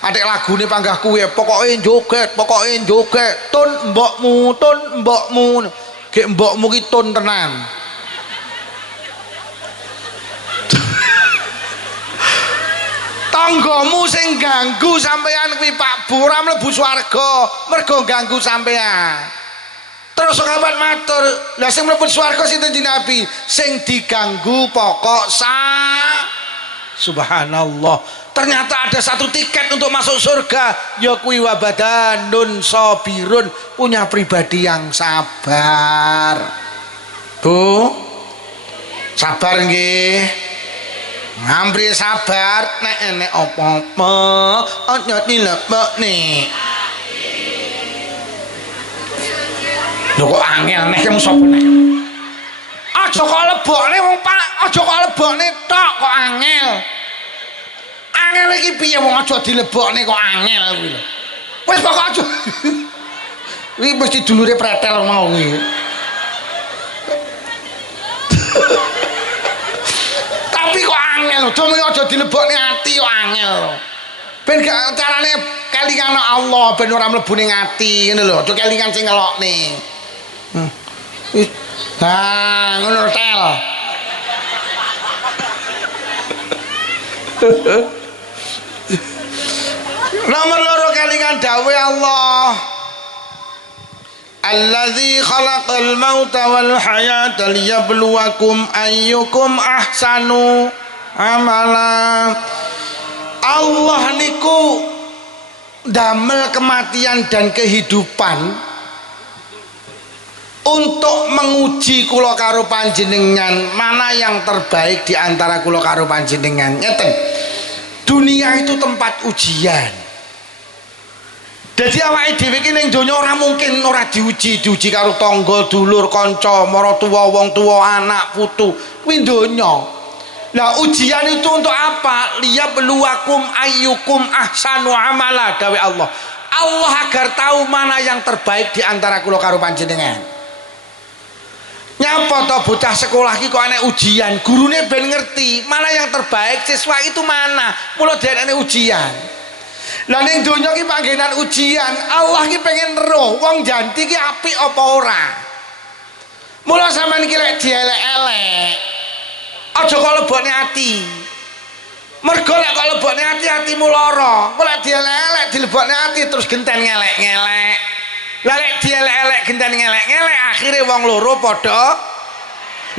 atik lagune panggah kuwi pokoke joget tun mbokmu gek mbokmu ki tun tenan tanggamu sing ganggu sampean kuwi Pak Bu ora mlebu swarga mergo ganggu sampean. Terus sahabat matur, lah sing mlebu swarga sinten Nabi? Sing diganggu pokok subhanallah. Ternyata ada satu tiket untuk masuk surga, ya kuwi wabadanun sabirun, punya pribadi yang sabar. Bu, sabar nggih. Ngambri sabar nek enek apa-apa aja dilebokne. Lho kok angel nek kamu sapa nek? Aja kok lebokne wong Pak, aja kok lebokne tok kok angel. Angel iki piye wong aja dilebokne kok angel kuwi lho. Wis pokok aja. Kuwi mesti dulure pretel mau kuwi. Tapi kok angel, dome aja dilebokne ati kok angel. Ben gak carane kelingan Allah ben ora mlebu ning ati ngene lho, aja kelingan sing ngelokne. Nah, ngono tel. Nomor loro kelingan dawuh Allah. Allazi khalaqal mauta wal hayata liyabluwakum ayyukum ahsanu amala. Allah niku damel kematian dan kehidupan untuk menguji kula karo panjenengan mana yang terbaik di antara kula karo panjenengan. Ngeten. Dunia itu tempat ujian. Jadi awake dhewe iki ning donya ora mungkin ora diuji karo tangga, dulur, kanca, maratuwa, wong tuwa, anak, putu. Kuwi donya. Lah ujian itu untuk apa? Liyabluwakum ayyukum ahsanu amala dawe Allah. Allah agar tahu mana yang terbaik di antara kula karo panjenengan. Nyapa to bocah sekolah iki kok ana ujian, gurune ben ngerti mana yang terbaik siswa itu mana. Mula dene ujian. Lah ning donya iki panggenan ujian, Allah iki pengen roh wong janti iki apik apa ora. Mula sampean iki lek dielek-elek aja kok lebokne ati. Mergo lek kok lebokne ati atimu lara. Kok lek dielek-elek dilebokne ati terus genten ngelek-ngelek. Lah lek dielek-elek genten ngelek-ngelek akhire wong loro padha.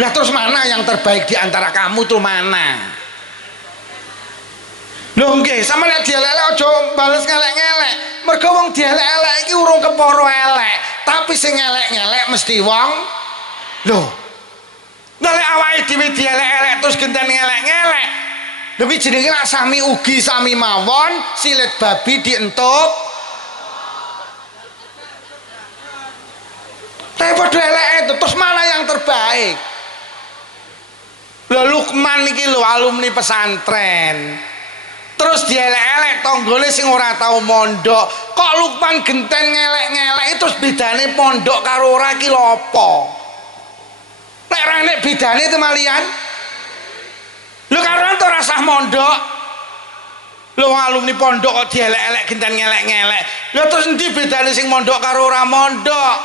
Lah terus mana yang terbaik di antara kamu tuh mana? Lho nggih, sampeyan nek dielek-elek aja bales ngelek-ngelek. Mergo wong dielek-elek iki urung kepara elek, tapi sing ngelek-ngelek mesti wong. Lho. Nek awake dhewe dielek-elek terus genten ngelek-ngelek. Lha iki jenenge lak sami ugi sami mawon, silit babi dientuk. Tapi padha elek terus mana yang terbaik? Lho Lukman iki lho alumni pesantren. Terus dielek-elek tonggone sing ora tau mondok. Kok Lukman genten ngelek-ngelek terus bedane pondok karo ora ki lho apa? Nek ra nek bedane temalian. Lho karo ora rasah mondok. Lho alumni pondok kok dielek-elek genten ngelek-ngelek. Lho terus endi bedane sing mondok karo ora mondok?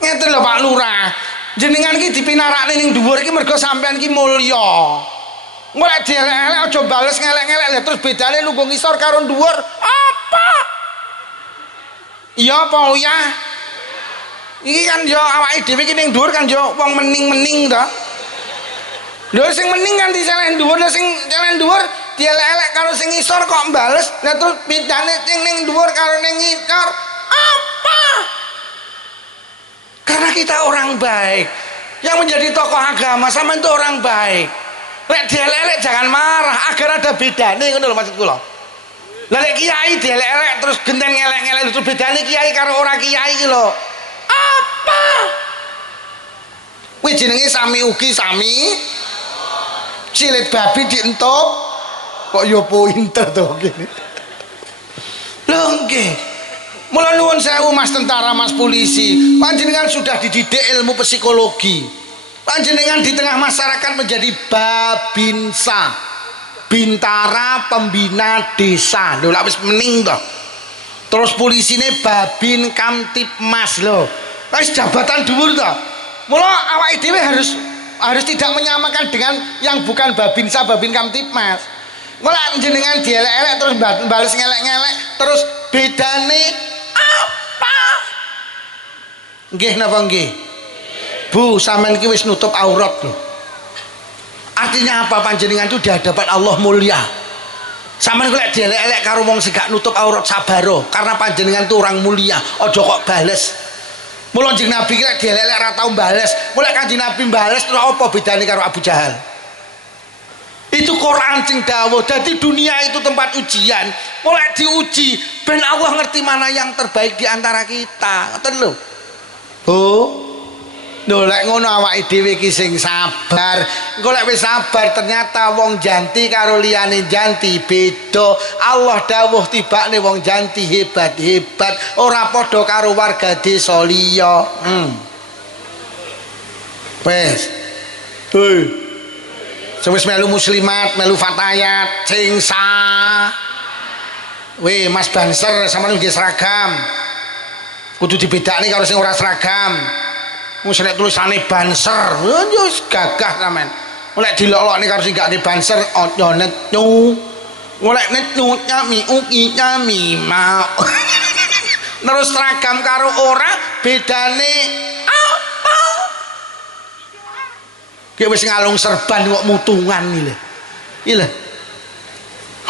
Ngeten lho Pak Lurah. Jenengan iki dipinarakne ning dhuwur iki mergo sampean iki mulya. Mulai dielek-elek aja bales ngelek-ngelek terus bedane lungguh ngisor karo dhuwur apa? Iya apa ya? Iki kan yo awake dhewe iki ning dhuwur kan yo wong mening-mening to. Lho sing mening kan diseleh dhuwur, lho sing seleh dhuwur dielek-elek karo sing ngisor kok bales. Lah terus bedane sing ning dhuwur karo ning ngisor apa? Karena kita orang baik. Yang menjadi tokoh agama sama itu orang baik. Lek dielek-elek jangan marah agar ada bedane ngono lho maksud kula. Lah lek kiai dielek-elek terus genten ngelek-ngelek terus bedane kiai karo ora kiai iki lho. Apa? Kuwi jenenge sami ugi sami. Cilit babi dientuk kok yo pinter to kene. Lho nggih. Mula nuwun sewu Mas tentara, Mas polisi. Panjenengan sudah dididik ilmu psikologi. Panjenengan di tengah masyarakat menjadi babinsa, bintara pembina desa. Lho lak wis mening to. Terus polisine babin kamtipmas lho. Wis jabatan dhuwur to. Mula awake dhewe harus tidak menyamakan dengan yang bukan babinsa, babin kamtipmas. Mula jenengan dielek-elek terus bales ngelek-ngelek terus bedane apa? Nggih napa nggih? Bu, sampean iki wis nutup aurat loh. Artinya apa? Panjenengan itu di hadapan Allah mulia. Sampean lek dielek-elek karo wong sing gak nutup aurat sabaro, karena panjenengan itu orang mulia. Aja kok bales. Mula Kanjeng Nabi lek dielek-elek ora tau bales. Mula Kanjeng Nabi bales terus apa bedane karo Abu Jahal? Itu Quran sing dawuh. Dadi dunia itu tempat ujian. Mulai diuji ben Allah ngerti mana yang terbaik di antara kita. Ngoten lho. Oh. Lho lek ngono awake dhewe iki sing sabar. Engko lek wis sabar ternyata wong janti karo liyane janti beda. Allah dawuh tibakne wong janti hebat-hebat ora padha karo warga desa liya. Wes. Hei. Wis melu muslimat, melu fatayat, sing sah. Weh, Mas Banser sampeyan nggih seragam. Kudu dibedakne karo sing ora seragam. Wis nek tulisane Banser, yo wis gagah sampean. Mulai dilok-lokne karo sing gak di Banser, yo netnu. Mulai netnu nyami uki nyami mau. Terus seragam karo ora bedane apa? Ki wis ngalung serban kok mutungan iki lho. Iki lho.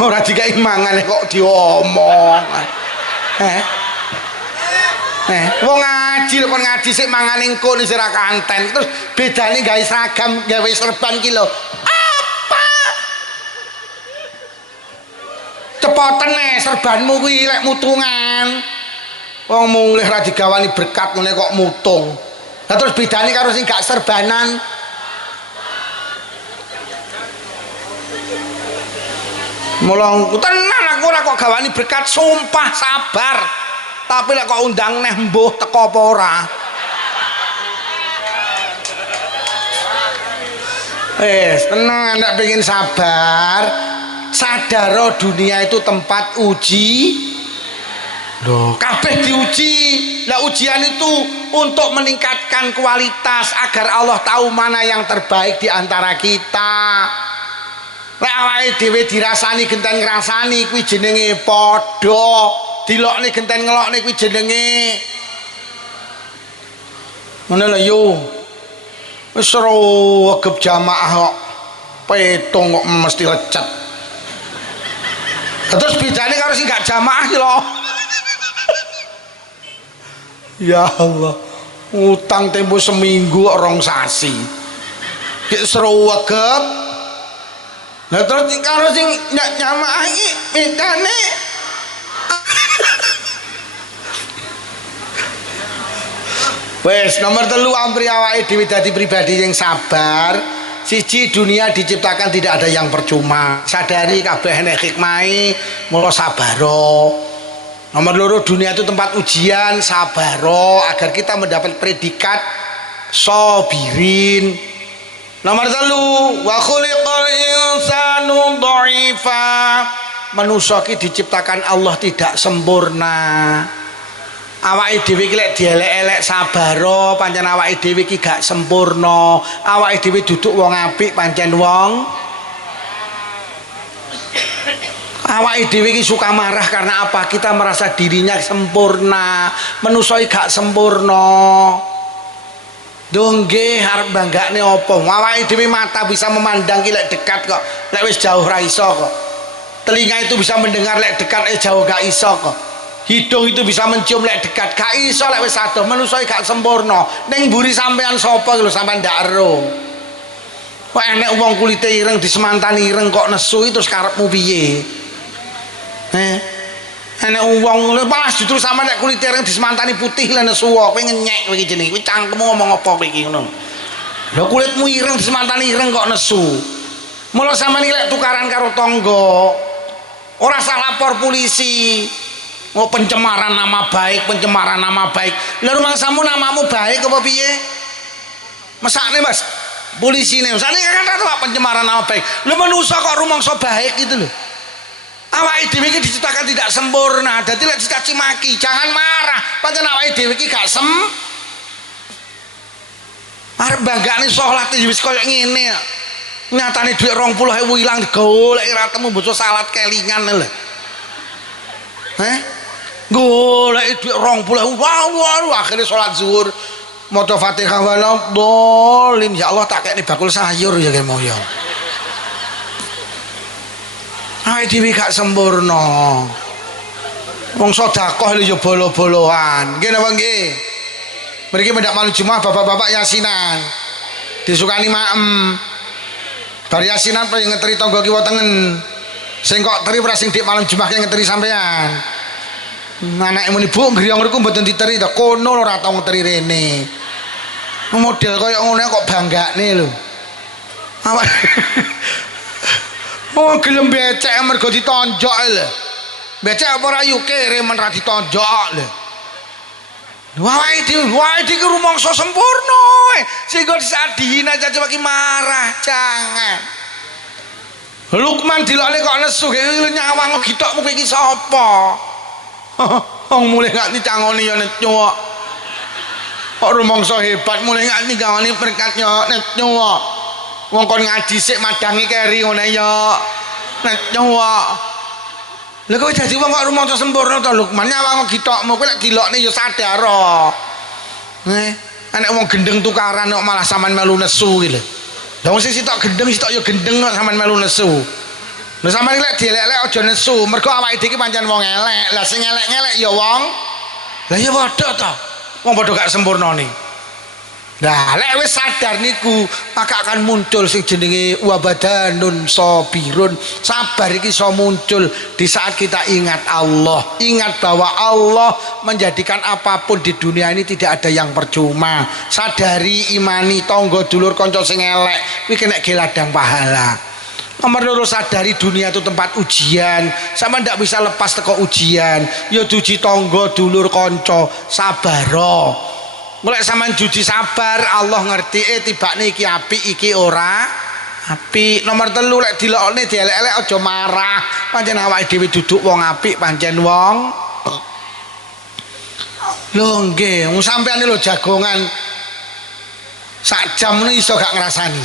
Ora dikai mangan kok diomong. Wong ngaji lho kon ngaji sik mangane engko ning sira kanten. Terus bedane gawe seragam, gawe serban ki lho. Apa? Cepoten serbanmu kuwi lek mutungan. Wong mulih ra digawani berkat ngene kok mutung. Lah terus bedane karo sing gak serbanan. Mulung tenan aku ora kok gawani berkat, sumpah sabar. Tapi lek kok undang neh mbuh teko apa ora. Tenang, ndak pengen sabar. Sadaro dunia itu tempat uji. Loh, kabeh diuji. Lah ujian itu untuk meningkatkan kualitas agar Allah tahu mana yang terbaik di antara kita. Lek awake dhewe dirasani genten ngrasani kuwi jenenge padha, dilokne genten ngelokne kuwi jenenge ngono lho yo. Wis regep jamaah kok petung kok mesti lecet. Terus bedane karo sing gak jamaah ki lho. Ya Allah, utang tempo seminggu kok 2 sasi. Ki seru regep. Lah terus karo sing gak jamaah iki bedane wes nomor 3 ampri awake dhewe dadi pribadi yang sabar. Siji, dunia diciptakan tidak ada yang percuma. Sadari kabeh nek hikmahe, mula sabaro. Nomor 2, dunia itu tempat ujian, sabaro agar kita mendapat predikat sabirin. Nomor 3, wa khuliqal insanu dha'ifa. Manusia ki diciptakan Allah tidak sempurna. Awake dhewe iki lek dielek-elek sabaro, pancen awake dhewe iki gak sempurna. Awake dhewe duduk wong apik pancen wong. Awake dhewe iki suka marah karena apa? Kita merasa dirinya sempurna. Manusa iki gak sempurna. Dongge arep banggane apa? Awake dhewe mata bisa memandang ki lek dekat kok. Lek wis jauh ra iso kok. Telinga itu bisa mendengar lek dekat jauh gak iso kok. Hidung itu bisa mencium lek dekat gak iso lek wis adoh. Manusa gak sempurna. Ning mburi sampean sapa lho sampean ndak ero. Kok enek wong kulite ireng disemantani ireng kok nesu terus karepmu piye? Enek wong malah justru sampean nek kulite ireng disemantani putih lan nesu kowe ngenyek kowe iki jenenge. Kowe cangkemmu ngomong apa kowe iki ngono. Lah kulitmu ireng disemantani ireng kok nesu. Mula sampean lek tukaran karo tangga ora usah lapor polisi. Oh pencemaran nama baik, pencemaran nama baik. Lah rumangsamu namamu baik apa piye? Mesakne Mas, polisi ne. Mesakne kan kata pencemaran nama baik. Lu manusa kok rumangsa baik gitu loh. Awake dhewe iki diciptakan tidak sempurna. Dadi lek dicaci maki, jangan marah. Pancen awake dhewe iki gak arep banggane salat wis koyo ngene. Nyatane dhuwit 20.000 ilang digoleki ra temu bocah salat kelingan lho. Golek dhuwit 20.000 wow akhirnya sholat zuhur maca Fatihah wala dhalin ya Allah tak kene bakul sayur ya kemo ya. Awake dhewe gak sempurna. Wong sedekah lho ya bolo-boloan. Nggih napa nggih? Mriki mendak malam Jumat bapak-bapak yasinan. Disukani maem. Bar yasinan pengen ngeteri tangga kiwa tengen. Sing kok teri ora sing dik malam Jumat ki ngeteri sampean. Anake muni Bu griyong riku mboten diteri ta kono ora tau ngeteri rene. Model kaya ngono kok banggane lho. Awak oh gelem becek mergo ditonjok lho. Becek apa ora yu kere men ra ditonjok lho. Wae iki rumangsa sempurna. Sehingga disadina aja coba ki marah, jangan. Lukman dilokne kok nesu nyawang gitokmu kowe iki sapa? Wong mulih gak dicangoni ya nyuwak. Kok rumangsa hebat mulih gak ninggalani berkatnya nyuwak. Wong kon ngaji sik madangi keri ngene ya. Nyuwak. Lha kowe dadi wong kok rumangsa sempurna to Lukman nyawang gitokmu kowe lek dilokne ya sadar. Anek wong gendeng tukaran kok malah sampean melu nesu iki lho. Lah wong sing sitok gendeng sitok ya gendeng kok sampean melu nesu. Lha sampeyan lek dielek-elek aja nesu, mergo awake dhewe iki pancen wong elek. Lah sing elek-elek ya wong. Lah ya padha to. Wong padha gak sempurnane. Lah lek wis sadar niku, maka akan muncul sing jenenge wabadanun sabirun. Sabar iki iso muncul di saat kita ingat Allah. Ingat bahwa Allah menjadikan apapun di dunia ini tidak ada yang percuma. Sadari, imani, tangga dulur kanca sing elek kuwi kena ge ladang pahala. Nomor loro, sadari dunia itu tempat ujian. Sama ndak bisa lepas teko ujian. Ya duji tangga, dulur kanca, sabaro. Mulai sampean juji sabar, Allah ngerti tibane iki apik iki ora apik. Nomor telu, lek dilokne dielek-elek aja marah. Pancen awake dhewe duduk wong apik, pancen wong. Lho nggih, wong sampean lho jagongan sak jam ini iso gak ngrasani.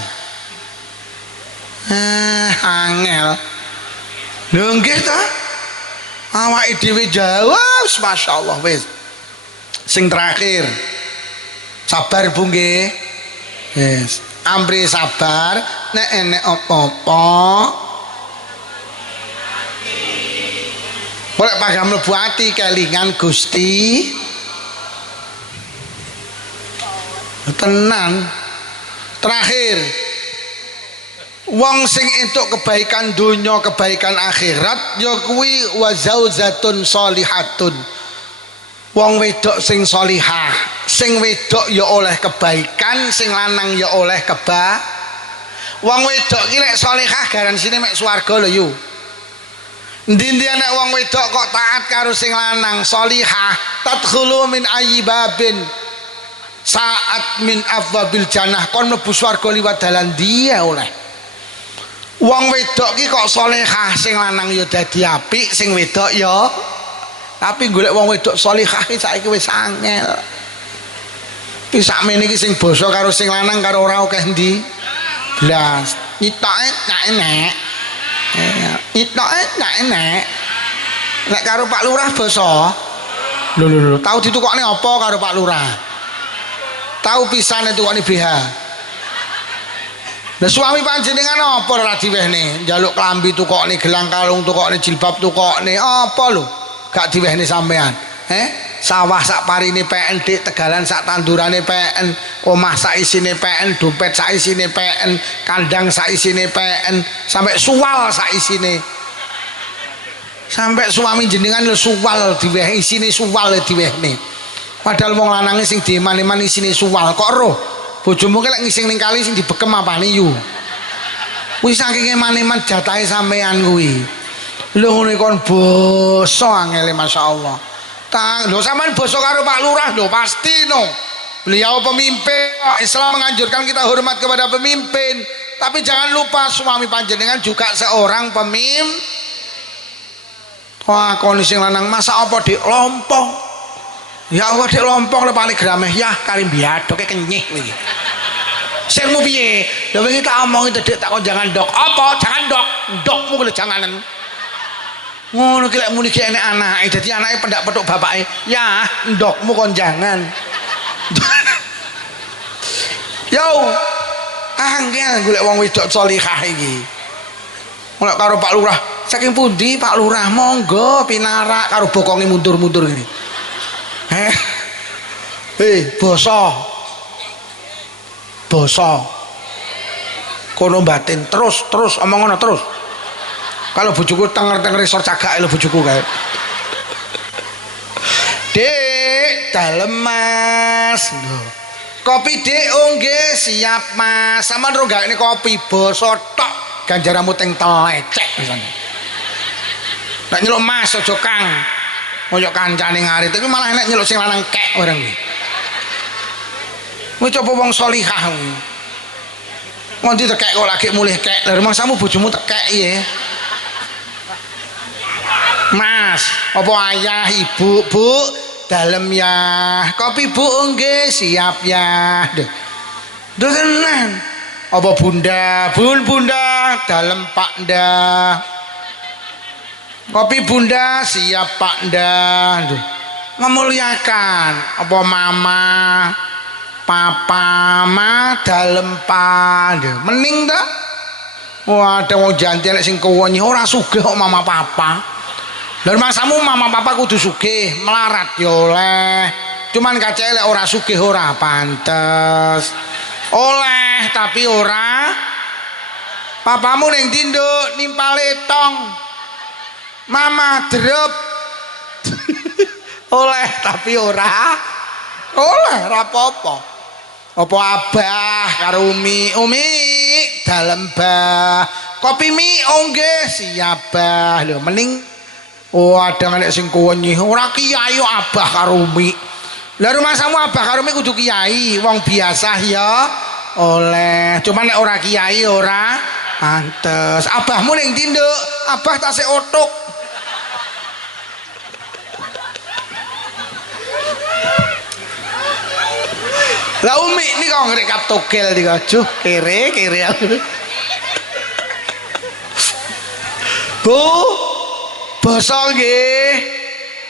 Angel. Lho nggih ta? Awake dhewe jawab, masyaallah wis. Sing terakhir, sabar Bu nggih. Yes. Ampri sabar, nek enek apa-apa boleh pagam mlebu ati kelingan Gusti. Tenan. Terakhir, wong sing entuk kebaikan dunya, kebaikan akhirat ya kuwi wa zaujatun sholihatun. Wong wedok sing sholihah, sing wedok ya oleh kebaikan, sing lanang ya oleh wong wedok ki lek sholihah garansine mek swarga lho yu. Endi-endi anak wong wedok kok taat karo sing lanang sholihah, tadkhulu min ayyibabin saat min afwabil jannah, kon mlebu swarga liwat dalan dia oleh. Wong wedok ki kok sholihah, sing lanang ya dadi apik, sing wedok ya. Tapi golek wong wedok sholihah iki saiki wis angel. Ki sakmene iki sing basa karo sing lanang karo ora akeh ndi. Blas, nyitoke gak enek. Nyitoke gak enek. Nek karo Pak Lurah basa. Lho, tau ditukokne apa karo Pak Lurah? Tahu pisane tukokne BH. Lah suami panjenengan apa ora diwehne? Njaluk klambi tukokne, gelang kalung tukokne, jilbab tukokne, apa lho? Gak diwehne sampean. Sawah sak parine PN, dik tegalan sak tandurane PN, omah sak isine PN, dompet sak isine PN, kandang sak isine PN, sampai suwal sak isine. Sampai suami jenengan lho suwal diwehi, isine suwal diwehne. Padahal wong lanange sing dieman-eman isine suwal kok roh. Bojomu ki lek ngising ning kali sing dibekem apane yu. Kuwi saking eman-eman jatahe sampean kuwi. Lho ngene kon basa angele masyaallah. Lho sampean basa karo Pak Lurah lho pasti no. Beliau pemimpin. Islam menganjurkan kita hormat kepada pemimpin. Tapi jangan lupa suami panjenengan juga seorang pemimpin. Wah kon sing lanang masa apa dik lompong. Ya Allah dek lompong le paling grameh ya kali biadoke kenyih iki. Sing mu piye? Lha wingi tak omong itu Dek tak kon jangan dok. Apa? Jangan dok. Dokmu kuwi janganan. Ngono ki lek muni ki enek anake dadi anake pendak petuk bapake. Ya, ndokmu kon jangan. Yo. Angel golek wong wedok salihah iki. Nek karo Pak Lurah, saking pundi Pak Lurah monggo pinarak karo bokonge mundur-mundur ngene. Basa kono batin terus omong ngono terus. Kalau bojoku tenger-tenger isor cagak lho bojoku kae. Dek, dalem Mas. Kopi Dek, oh nggih siap Mas. Sampeyan ro gawene kopi basa tok ganjaranmu teng telecek pisan. Nek nyeluk Mas aja Kang. Moyo kancane ngarit iki malah enek nyeluk sing lanang kek bareng iki. Kuwi coba wong salihah kuwi. Ngondi tekek kok lagi mulih kek. Lah rumahmu bojomu tekek ya. Mas, apa ayah ibu, Bu, dalem ya. Kopi Bu nggih siap ya. Duh tenan. Apa Bunda, Bunda, dalem Pak Ndah. Kopi Bunda siap Pak Ndah. Memuliakan apa Mama, Papa, Ma dalem Pak. Mening ta? Wah, ada wong janti lek sing kowonyi ora sugih kok Mama Papa. Lha masamu Mama Papa kudu sugih, melarat ya oleh. Cuman kacake lek ora sugih ora pantes. Oleh tapi ora. Papamu ning tinduk nimpale tong. Mama drep. Oleh tapi ora. Oleh ora apa-apa. Apa abah karo Umi dalem bah Kopi mie oh nggih siap bah lho mending ada nek sing kuwenyi ora kiai abah karo mie. Lah rumah samu abah karo mie kudu kiai wong biasa ya oleh cuman nek ora kiai ora pantes. Abahmu ning ndi nduk? Abah tasik otuk. Lah umi ini kok ngerekap togel di kacu kere aku. Bu basa nggih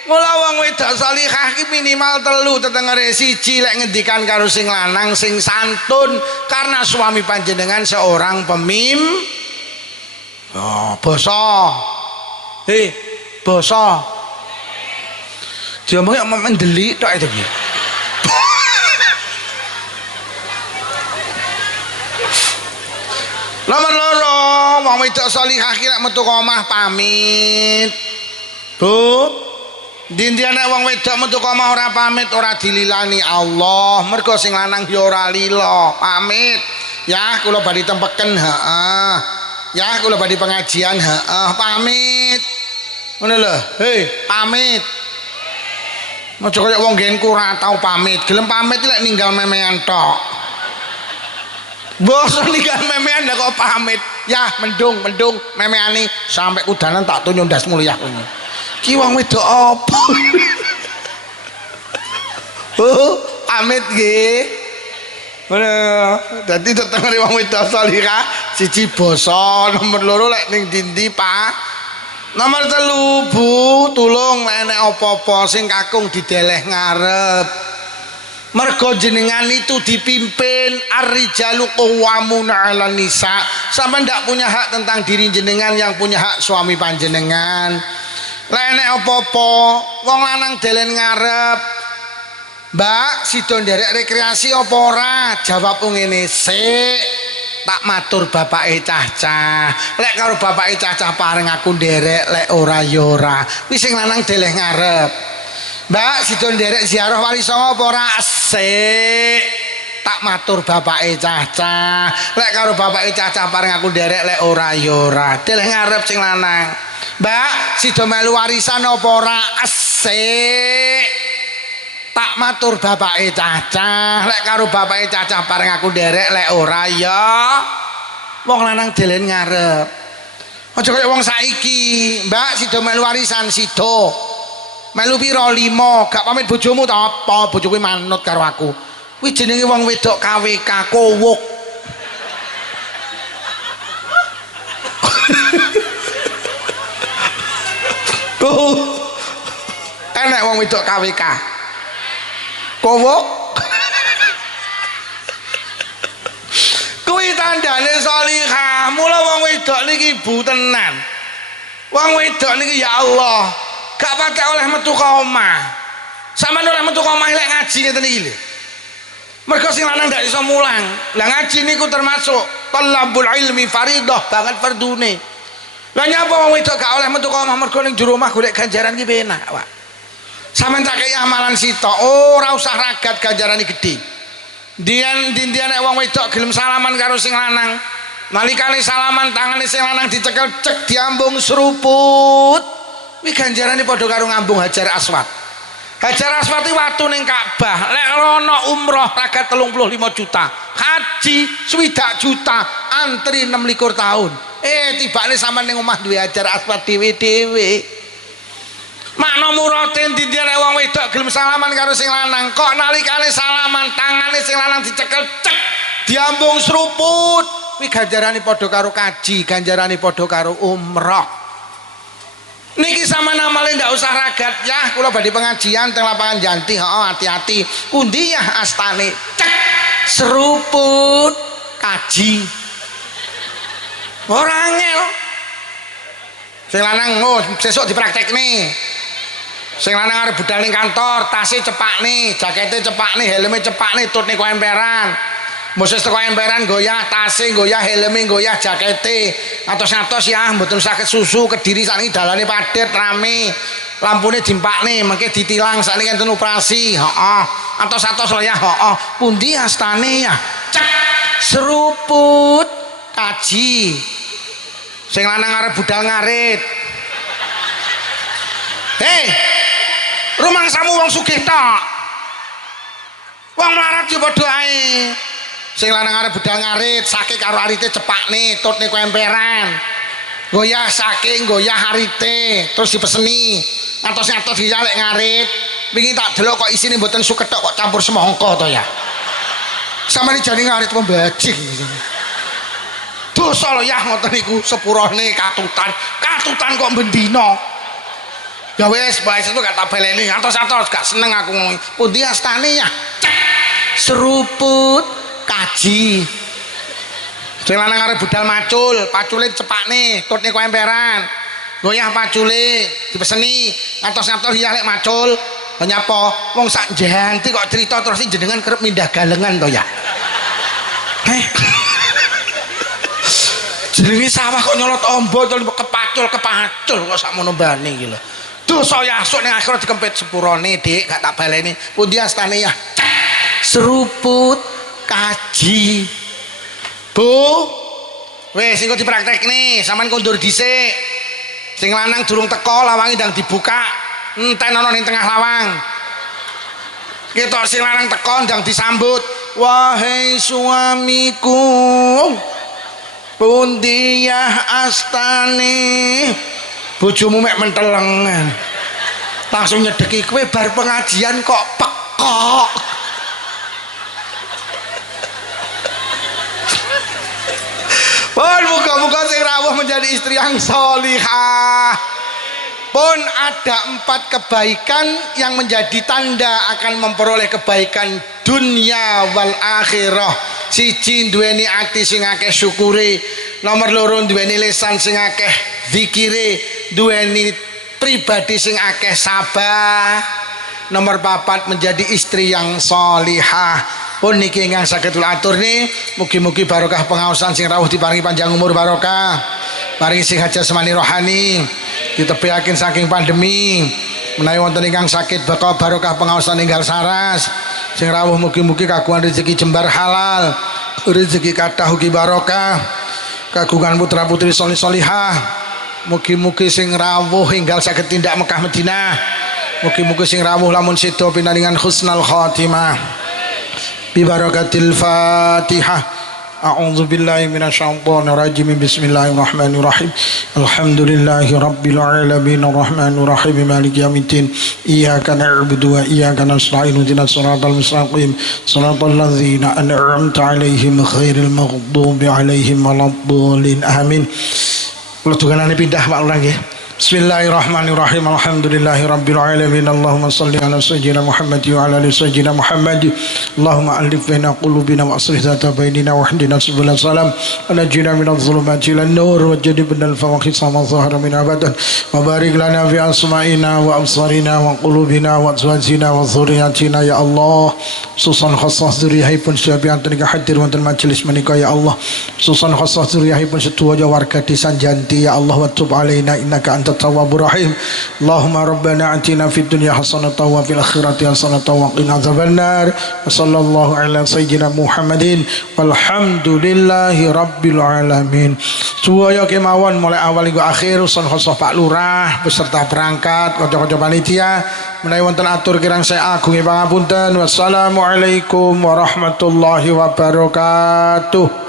mula wong wedok salihah ki minimal 3 tetengere siji lek ngendikan karo sing lanang sing santun karena suami panjenengan seorang basa basa diomongnya mendelik tok itu ki. Nomor loro, wong wedok salihah ki lek metu ka omah pamit. Bu, dindian nek wong wedok metu ka omah ora pamit, ora dililani Allah. Mergo sing lanang ya ora lila, pamit. Ya, kula badhe tempeken, heeh. Ya, kula badhe pengajian, heeh, pamit. Ngono lho, hei, pamit. Aja kaya wong nggenku ora tau pamit. Gelem pamit lek ninggal memean tok. Bos ninggal memean lah kok pamit. Ya mendung memeani sampai kudanan tak tunjuk ndas mulyah ini. Ki wong wedok apa? Pamit nggih. Ngono. Dadi tetengere wong wedok salihah siji basa, nomor loro lek ning ndi Pak. Nomor 3 Bu, tulung nek apa-apa sing kakung dideleh ngarep. Mergo jenengan itu dipimpin ar-rijalu qawwamuna 'alan nisa. Sampeyan ndak punya hak tentang diri jenengan, yang punya hak suami panjenengan. Lek nek apa-apa wong lanang delen ngarep, Mbak sida nderek rekreasi apa ora? Jawab ngene, sik tak matur bapake cah-cah. Lek karo bapake cah-cah pareng aku nderek, lek ora ya ora. Kuwi sing lanang deleh ngarep. Mbak sida nderek ziarah Wali Songo apa ora? Asik tak matur bapake cah-cah. Lek karo bapake cah-cah pareng aku nderek, lek ora ya ora. Deleh ngarep sing lanang. Mbak sida melu warisan apa ora? Asik tak matur bapake cah-cah. Lek karo bapake cah-cah pareng aku nderek, lek ora ya wong lanang deleh ngarep. Aja kaya wong saiki, Mbak sida melu warisan sida melu piro 5, gak pamit bojomu ta apa? Bojoku manut karo aku. Kuwi jenenge wong wedok KWK kowuk. Enek wong wedok KWK. Kowuk. Kuwi tandane salihah. Mula wong wedok niki ibu tenan. Wong wedok niki ya Allah gak pakai oleh metu ka omah. Sampeyan oleh metu ka omah lek ngaji ngeten iki lho. Mergo sing lanang ndak iso mulang. Lah ngaji niku termasuk talabul ilmi fardhah banget fardune. Lah nyapa wong wedok gak oleh metu ka omah mergo ning jero omah golek ganjaran ki penak, Pak. Sampeyan tak kei amalan sitok, ora usah ragat ganjarane gedhe. Dian nek wong wedok gelem salaman karo sing lanang. Nalikane salaman tangane sing lanang dicekel cek diambung seruput. Kuwi ganjarane padha karo ngambung Hajar Aswad. Hajar Aswad iki watu ning Ka'bah. Lek ana umroh ragat 35 juta, haji 60 juta, antri 26 tahun. Tibane sampean ning omah duwe Hajar Aswad dhewe-dhewe. Makna murate ndi nek wong wedok gelem salaman karo sing lanang, kok nalikane salaman tangane sing lanang dicekel cek, diambung seruput. Kuwi ganjarane padha karo kaji, ganjarane padha karo umroh. Niki sama namanya ndak usah ragat ya, kula badhe pengajian teng lapangan Janti, hati-hati. Pundi ya astane? Cek seruput kaji. Ora angel. Sing lanang sesuk dipraktekne. Sing lanang arep budal ning kantor, tase cepakne, jakete cepakne, helme cepakne, tutne kowe emperan. Moses teko emperan goyah tase, goyah helme, goyah jakete. Atos-atos ya mboten saged susu Kediri sakniki dalane padet rame. Lampune dimpakne mengke ditilang sakniki enten operasi. Heeh. Atos-atos lho ya, heeh. Pundi astane ya? Cek seruput kaji. Sing lanang arep budal ngarit. Hei, rumangsamu wong sugih tok. Wong melarat yo padha ae. Sing lanang arep budal ngarit, sake karo arite cepakne, tutne kowe emperan. Goyah sake, goyah arite, terus dipeseni. Ngantos-ngantos diyalek ngarit. Wingi tak delok kok isine mboten sukethok kok campur semangka to ya. Samane jane ngarit pembajing. Dosa lho ya ngoten niku sepurane katutan kok bendina. Ya wis bae itu gak tak baleni atos-atos gak seneng aku ngomong. Pundi astane ya? Seruput kaji. Sing lanang arep budal macul, pacule cepakne, tutne kok emperan. Goyah pacule dipeseni atos-atos ya lek macul. Lah nyapa wong sak janti kok cerita terus jenengan kerep mindah galengan to ya. Heh. Jenenge sawah kok nyolot ombo to kepacul kok sakmono bane iki lho. Dosa ya esuk ning akhirat dikempit sepurane, Dik, gak tak baleni. Pundi astane ya? Seruput kaji. Bu, wis engko dipraktekne, sampean kondur dhisik. Sing lanang durung teko, lawange ndang dibuka. Enten ana ning tengah lawang. Ketok sing lanang teko ndang disambut. Wahai suamiku, pundi ya astane? Bojomu mek mentelengan. Langsung nyedeki kowe bar pengajian kok pekok. Pun muga-muga sing rawuh menjadi istri yang sholihah. Pun ada 4 kebaikan yang menjadi tanda akan memperoleh kebaikan dunia wal akhirah. Siji duweni ati sing akeh syukure, nomor 2 duweni lisan sing akeh zikire, duweni pribadi sing akeh sabar, nomor 4 menjadi istri yang sholihah. Pun niki ingkang saged kula aturne, mugi-mugi barokah pengaosan sing rawuh diparingi panjang umur barokah, paringi sehat jasmani rohani, ditepiaken saking pandemi. Menawi wonten ingkang sakit bakal barokah pengaosan enggal saras. Sing rawuh mugi-mugi kagungan rezeki jembar halal, rezeki kathah ugi barokah, kagungan putra-putri sholih-sholihah. Mugi-mugi sing rawuh enggal saged tindak Mekah Madinah. Mugi-mugi sing rawuh lamun sedo pinaringan husnul khatimah. Bi barakatil Fatihah. A'udzu billahi minasyaitonir rajim. Bismillahirrahmanirrahim. Alhamdulillahi rabbil alamin arrahmanir rahim maliki yaumiddin. Iyyaka na'budu wa iyyaka nasta'in ihdinas siratal mustaqim. Siratal ladzina an'amta 'alaihim ghairil maghdubi 'alaihim waladdallin. Amin. Kula tukanane pindah Pak Lurah nggih. Bismillahirrahmanirrahim. Alhamdulillahi rabbil alamin. Allahumma salli ala sayyidina Muhammad wa ala ali sayyidina Muhammad. Allahumma alif baina qulubina wa aslih dhata bainina wa hdina subul salam wa najina minadh dhulumati ilan nur wa jannibna al-fawahisha ma zahara min abadan wa barik lana fi asma'ina wa absarina wa qulubina wa azwajina wa dhurriyyatina ya Allah. Susan khassah dzurriyyahipun sabiyanten hadir wonten majelis menika ya Allah. Susan khassah dzurriyyahipun sedaya warga desa Janti ya Allah, wa tub alaina innaka Tawwabur Rahim. Allahumma rabbana atina fid dunya hasanatan wa fil akhirati hasanatan wa qina adzabannar. Wa sallallahu ala sayyidina Muhammadin walhamdulillahi rabbil alamin. Suwaya kemawon mulai awal hingga akhir usun khosoh Pak Lurah beserta perangkat kanca-kanca panitia menawi wonten atur kirang saya agungi pangapunten. Wassalamualaikum warahmatullahi wabarakatuh.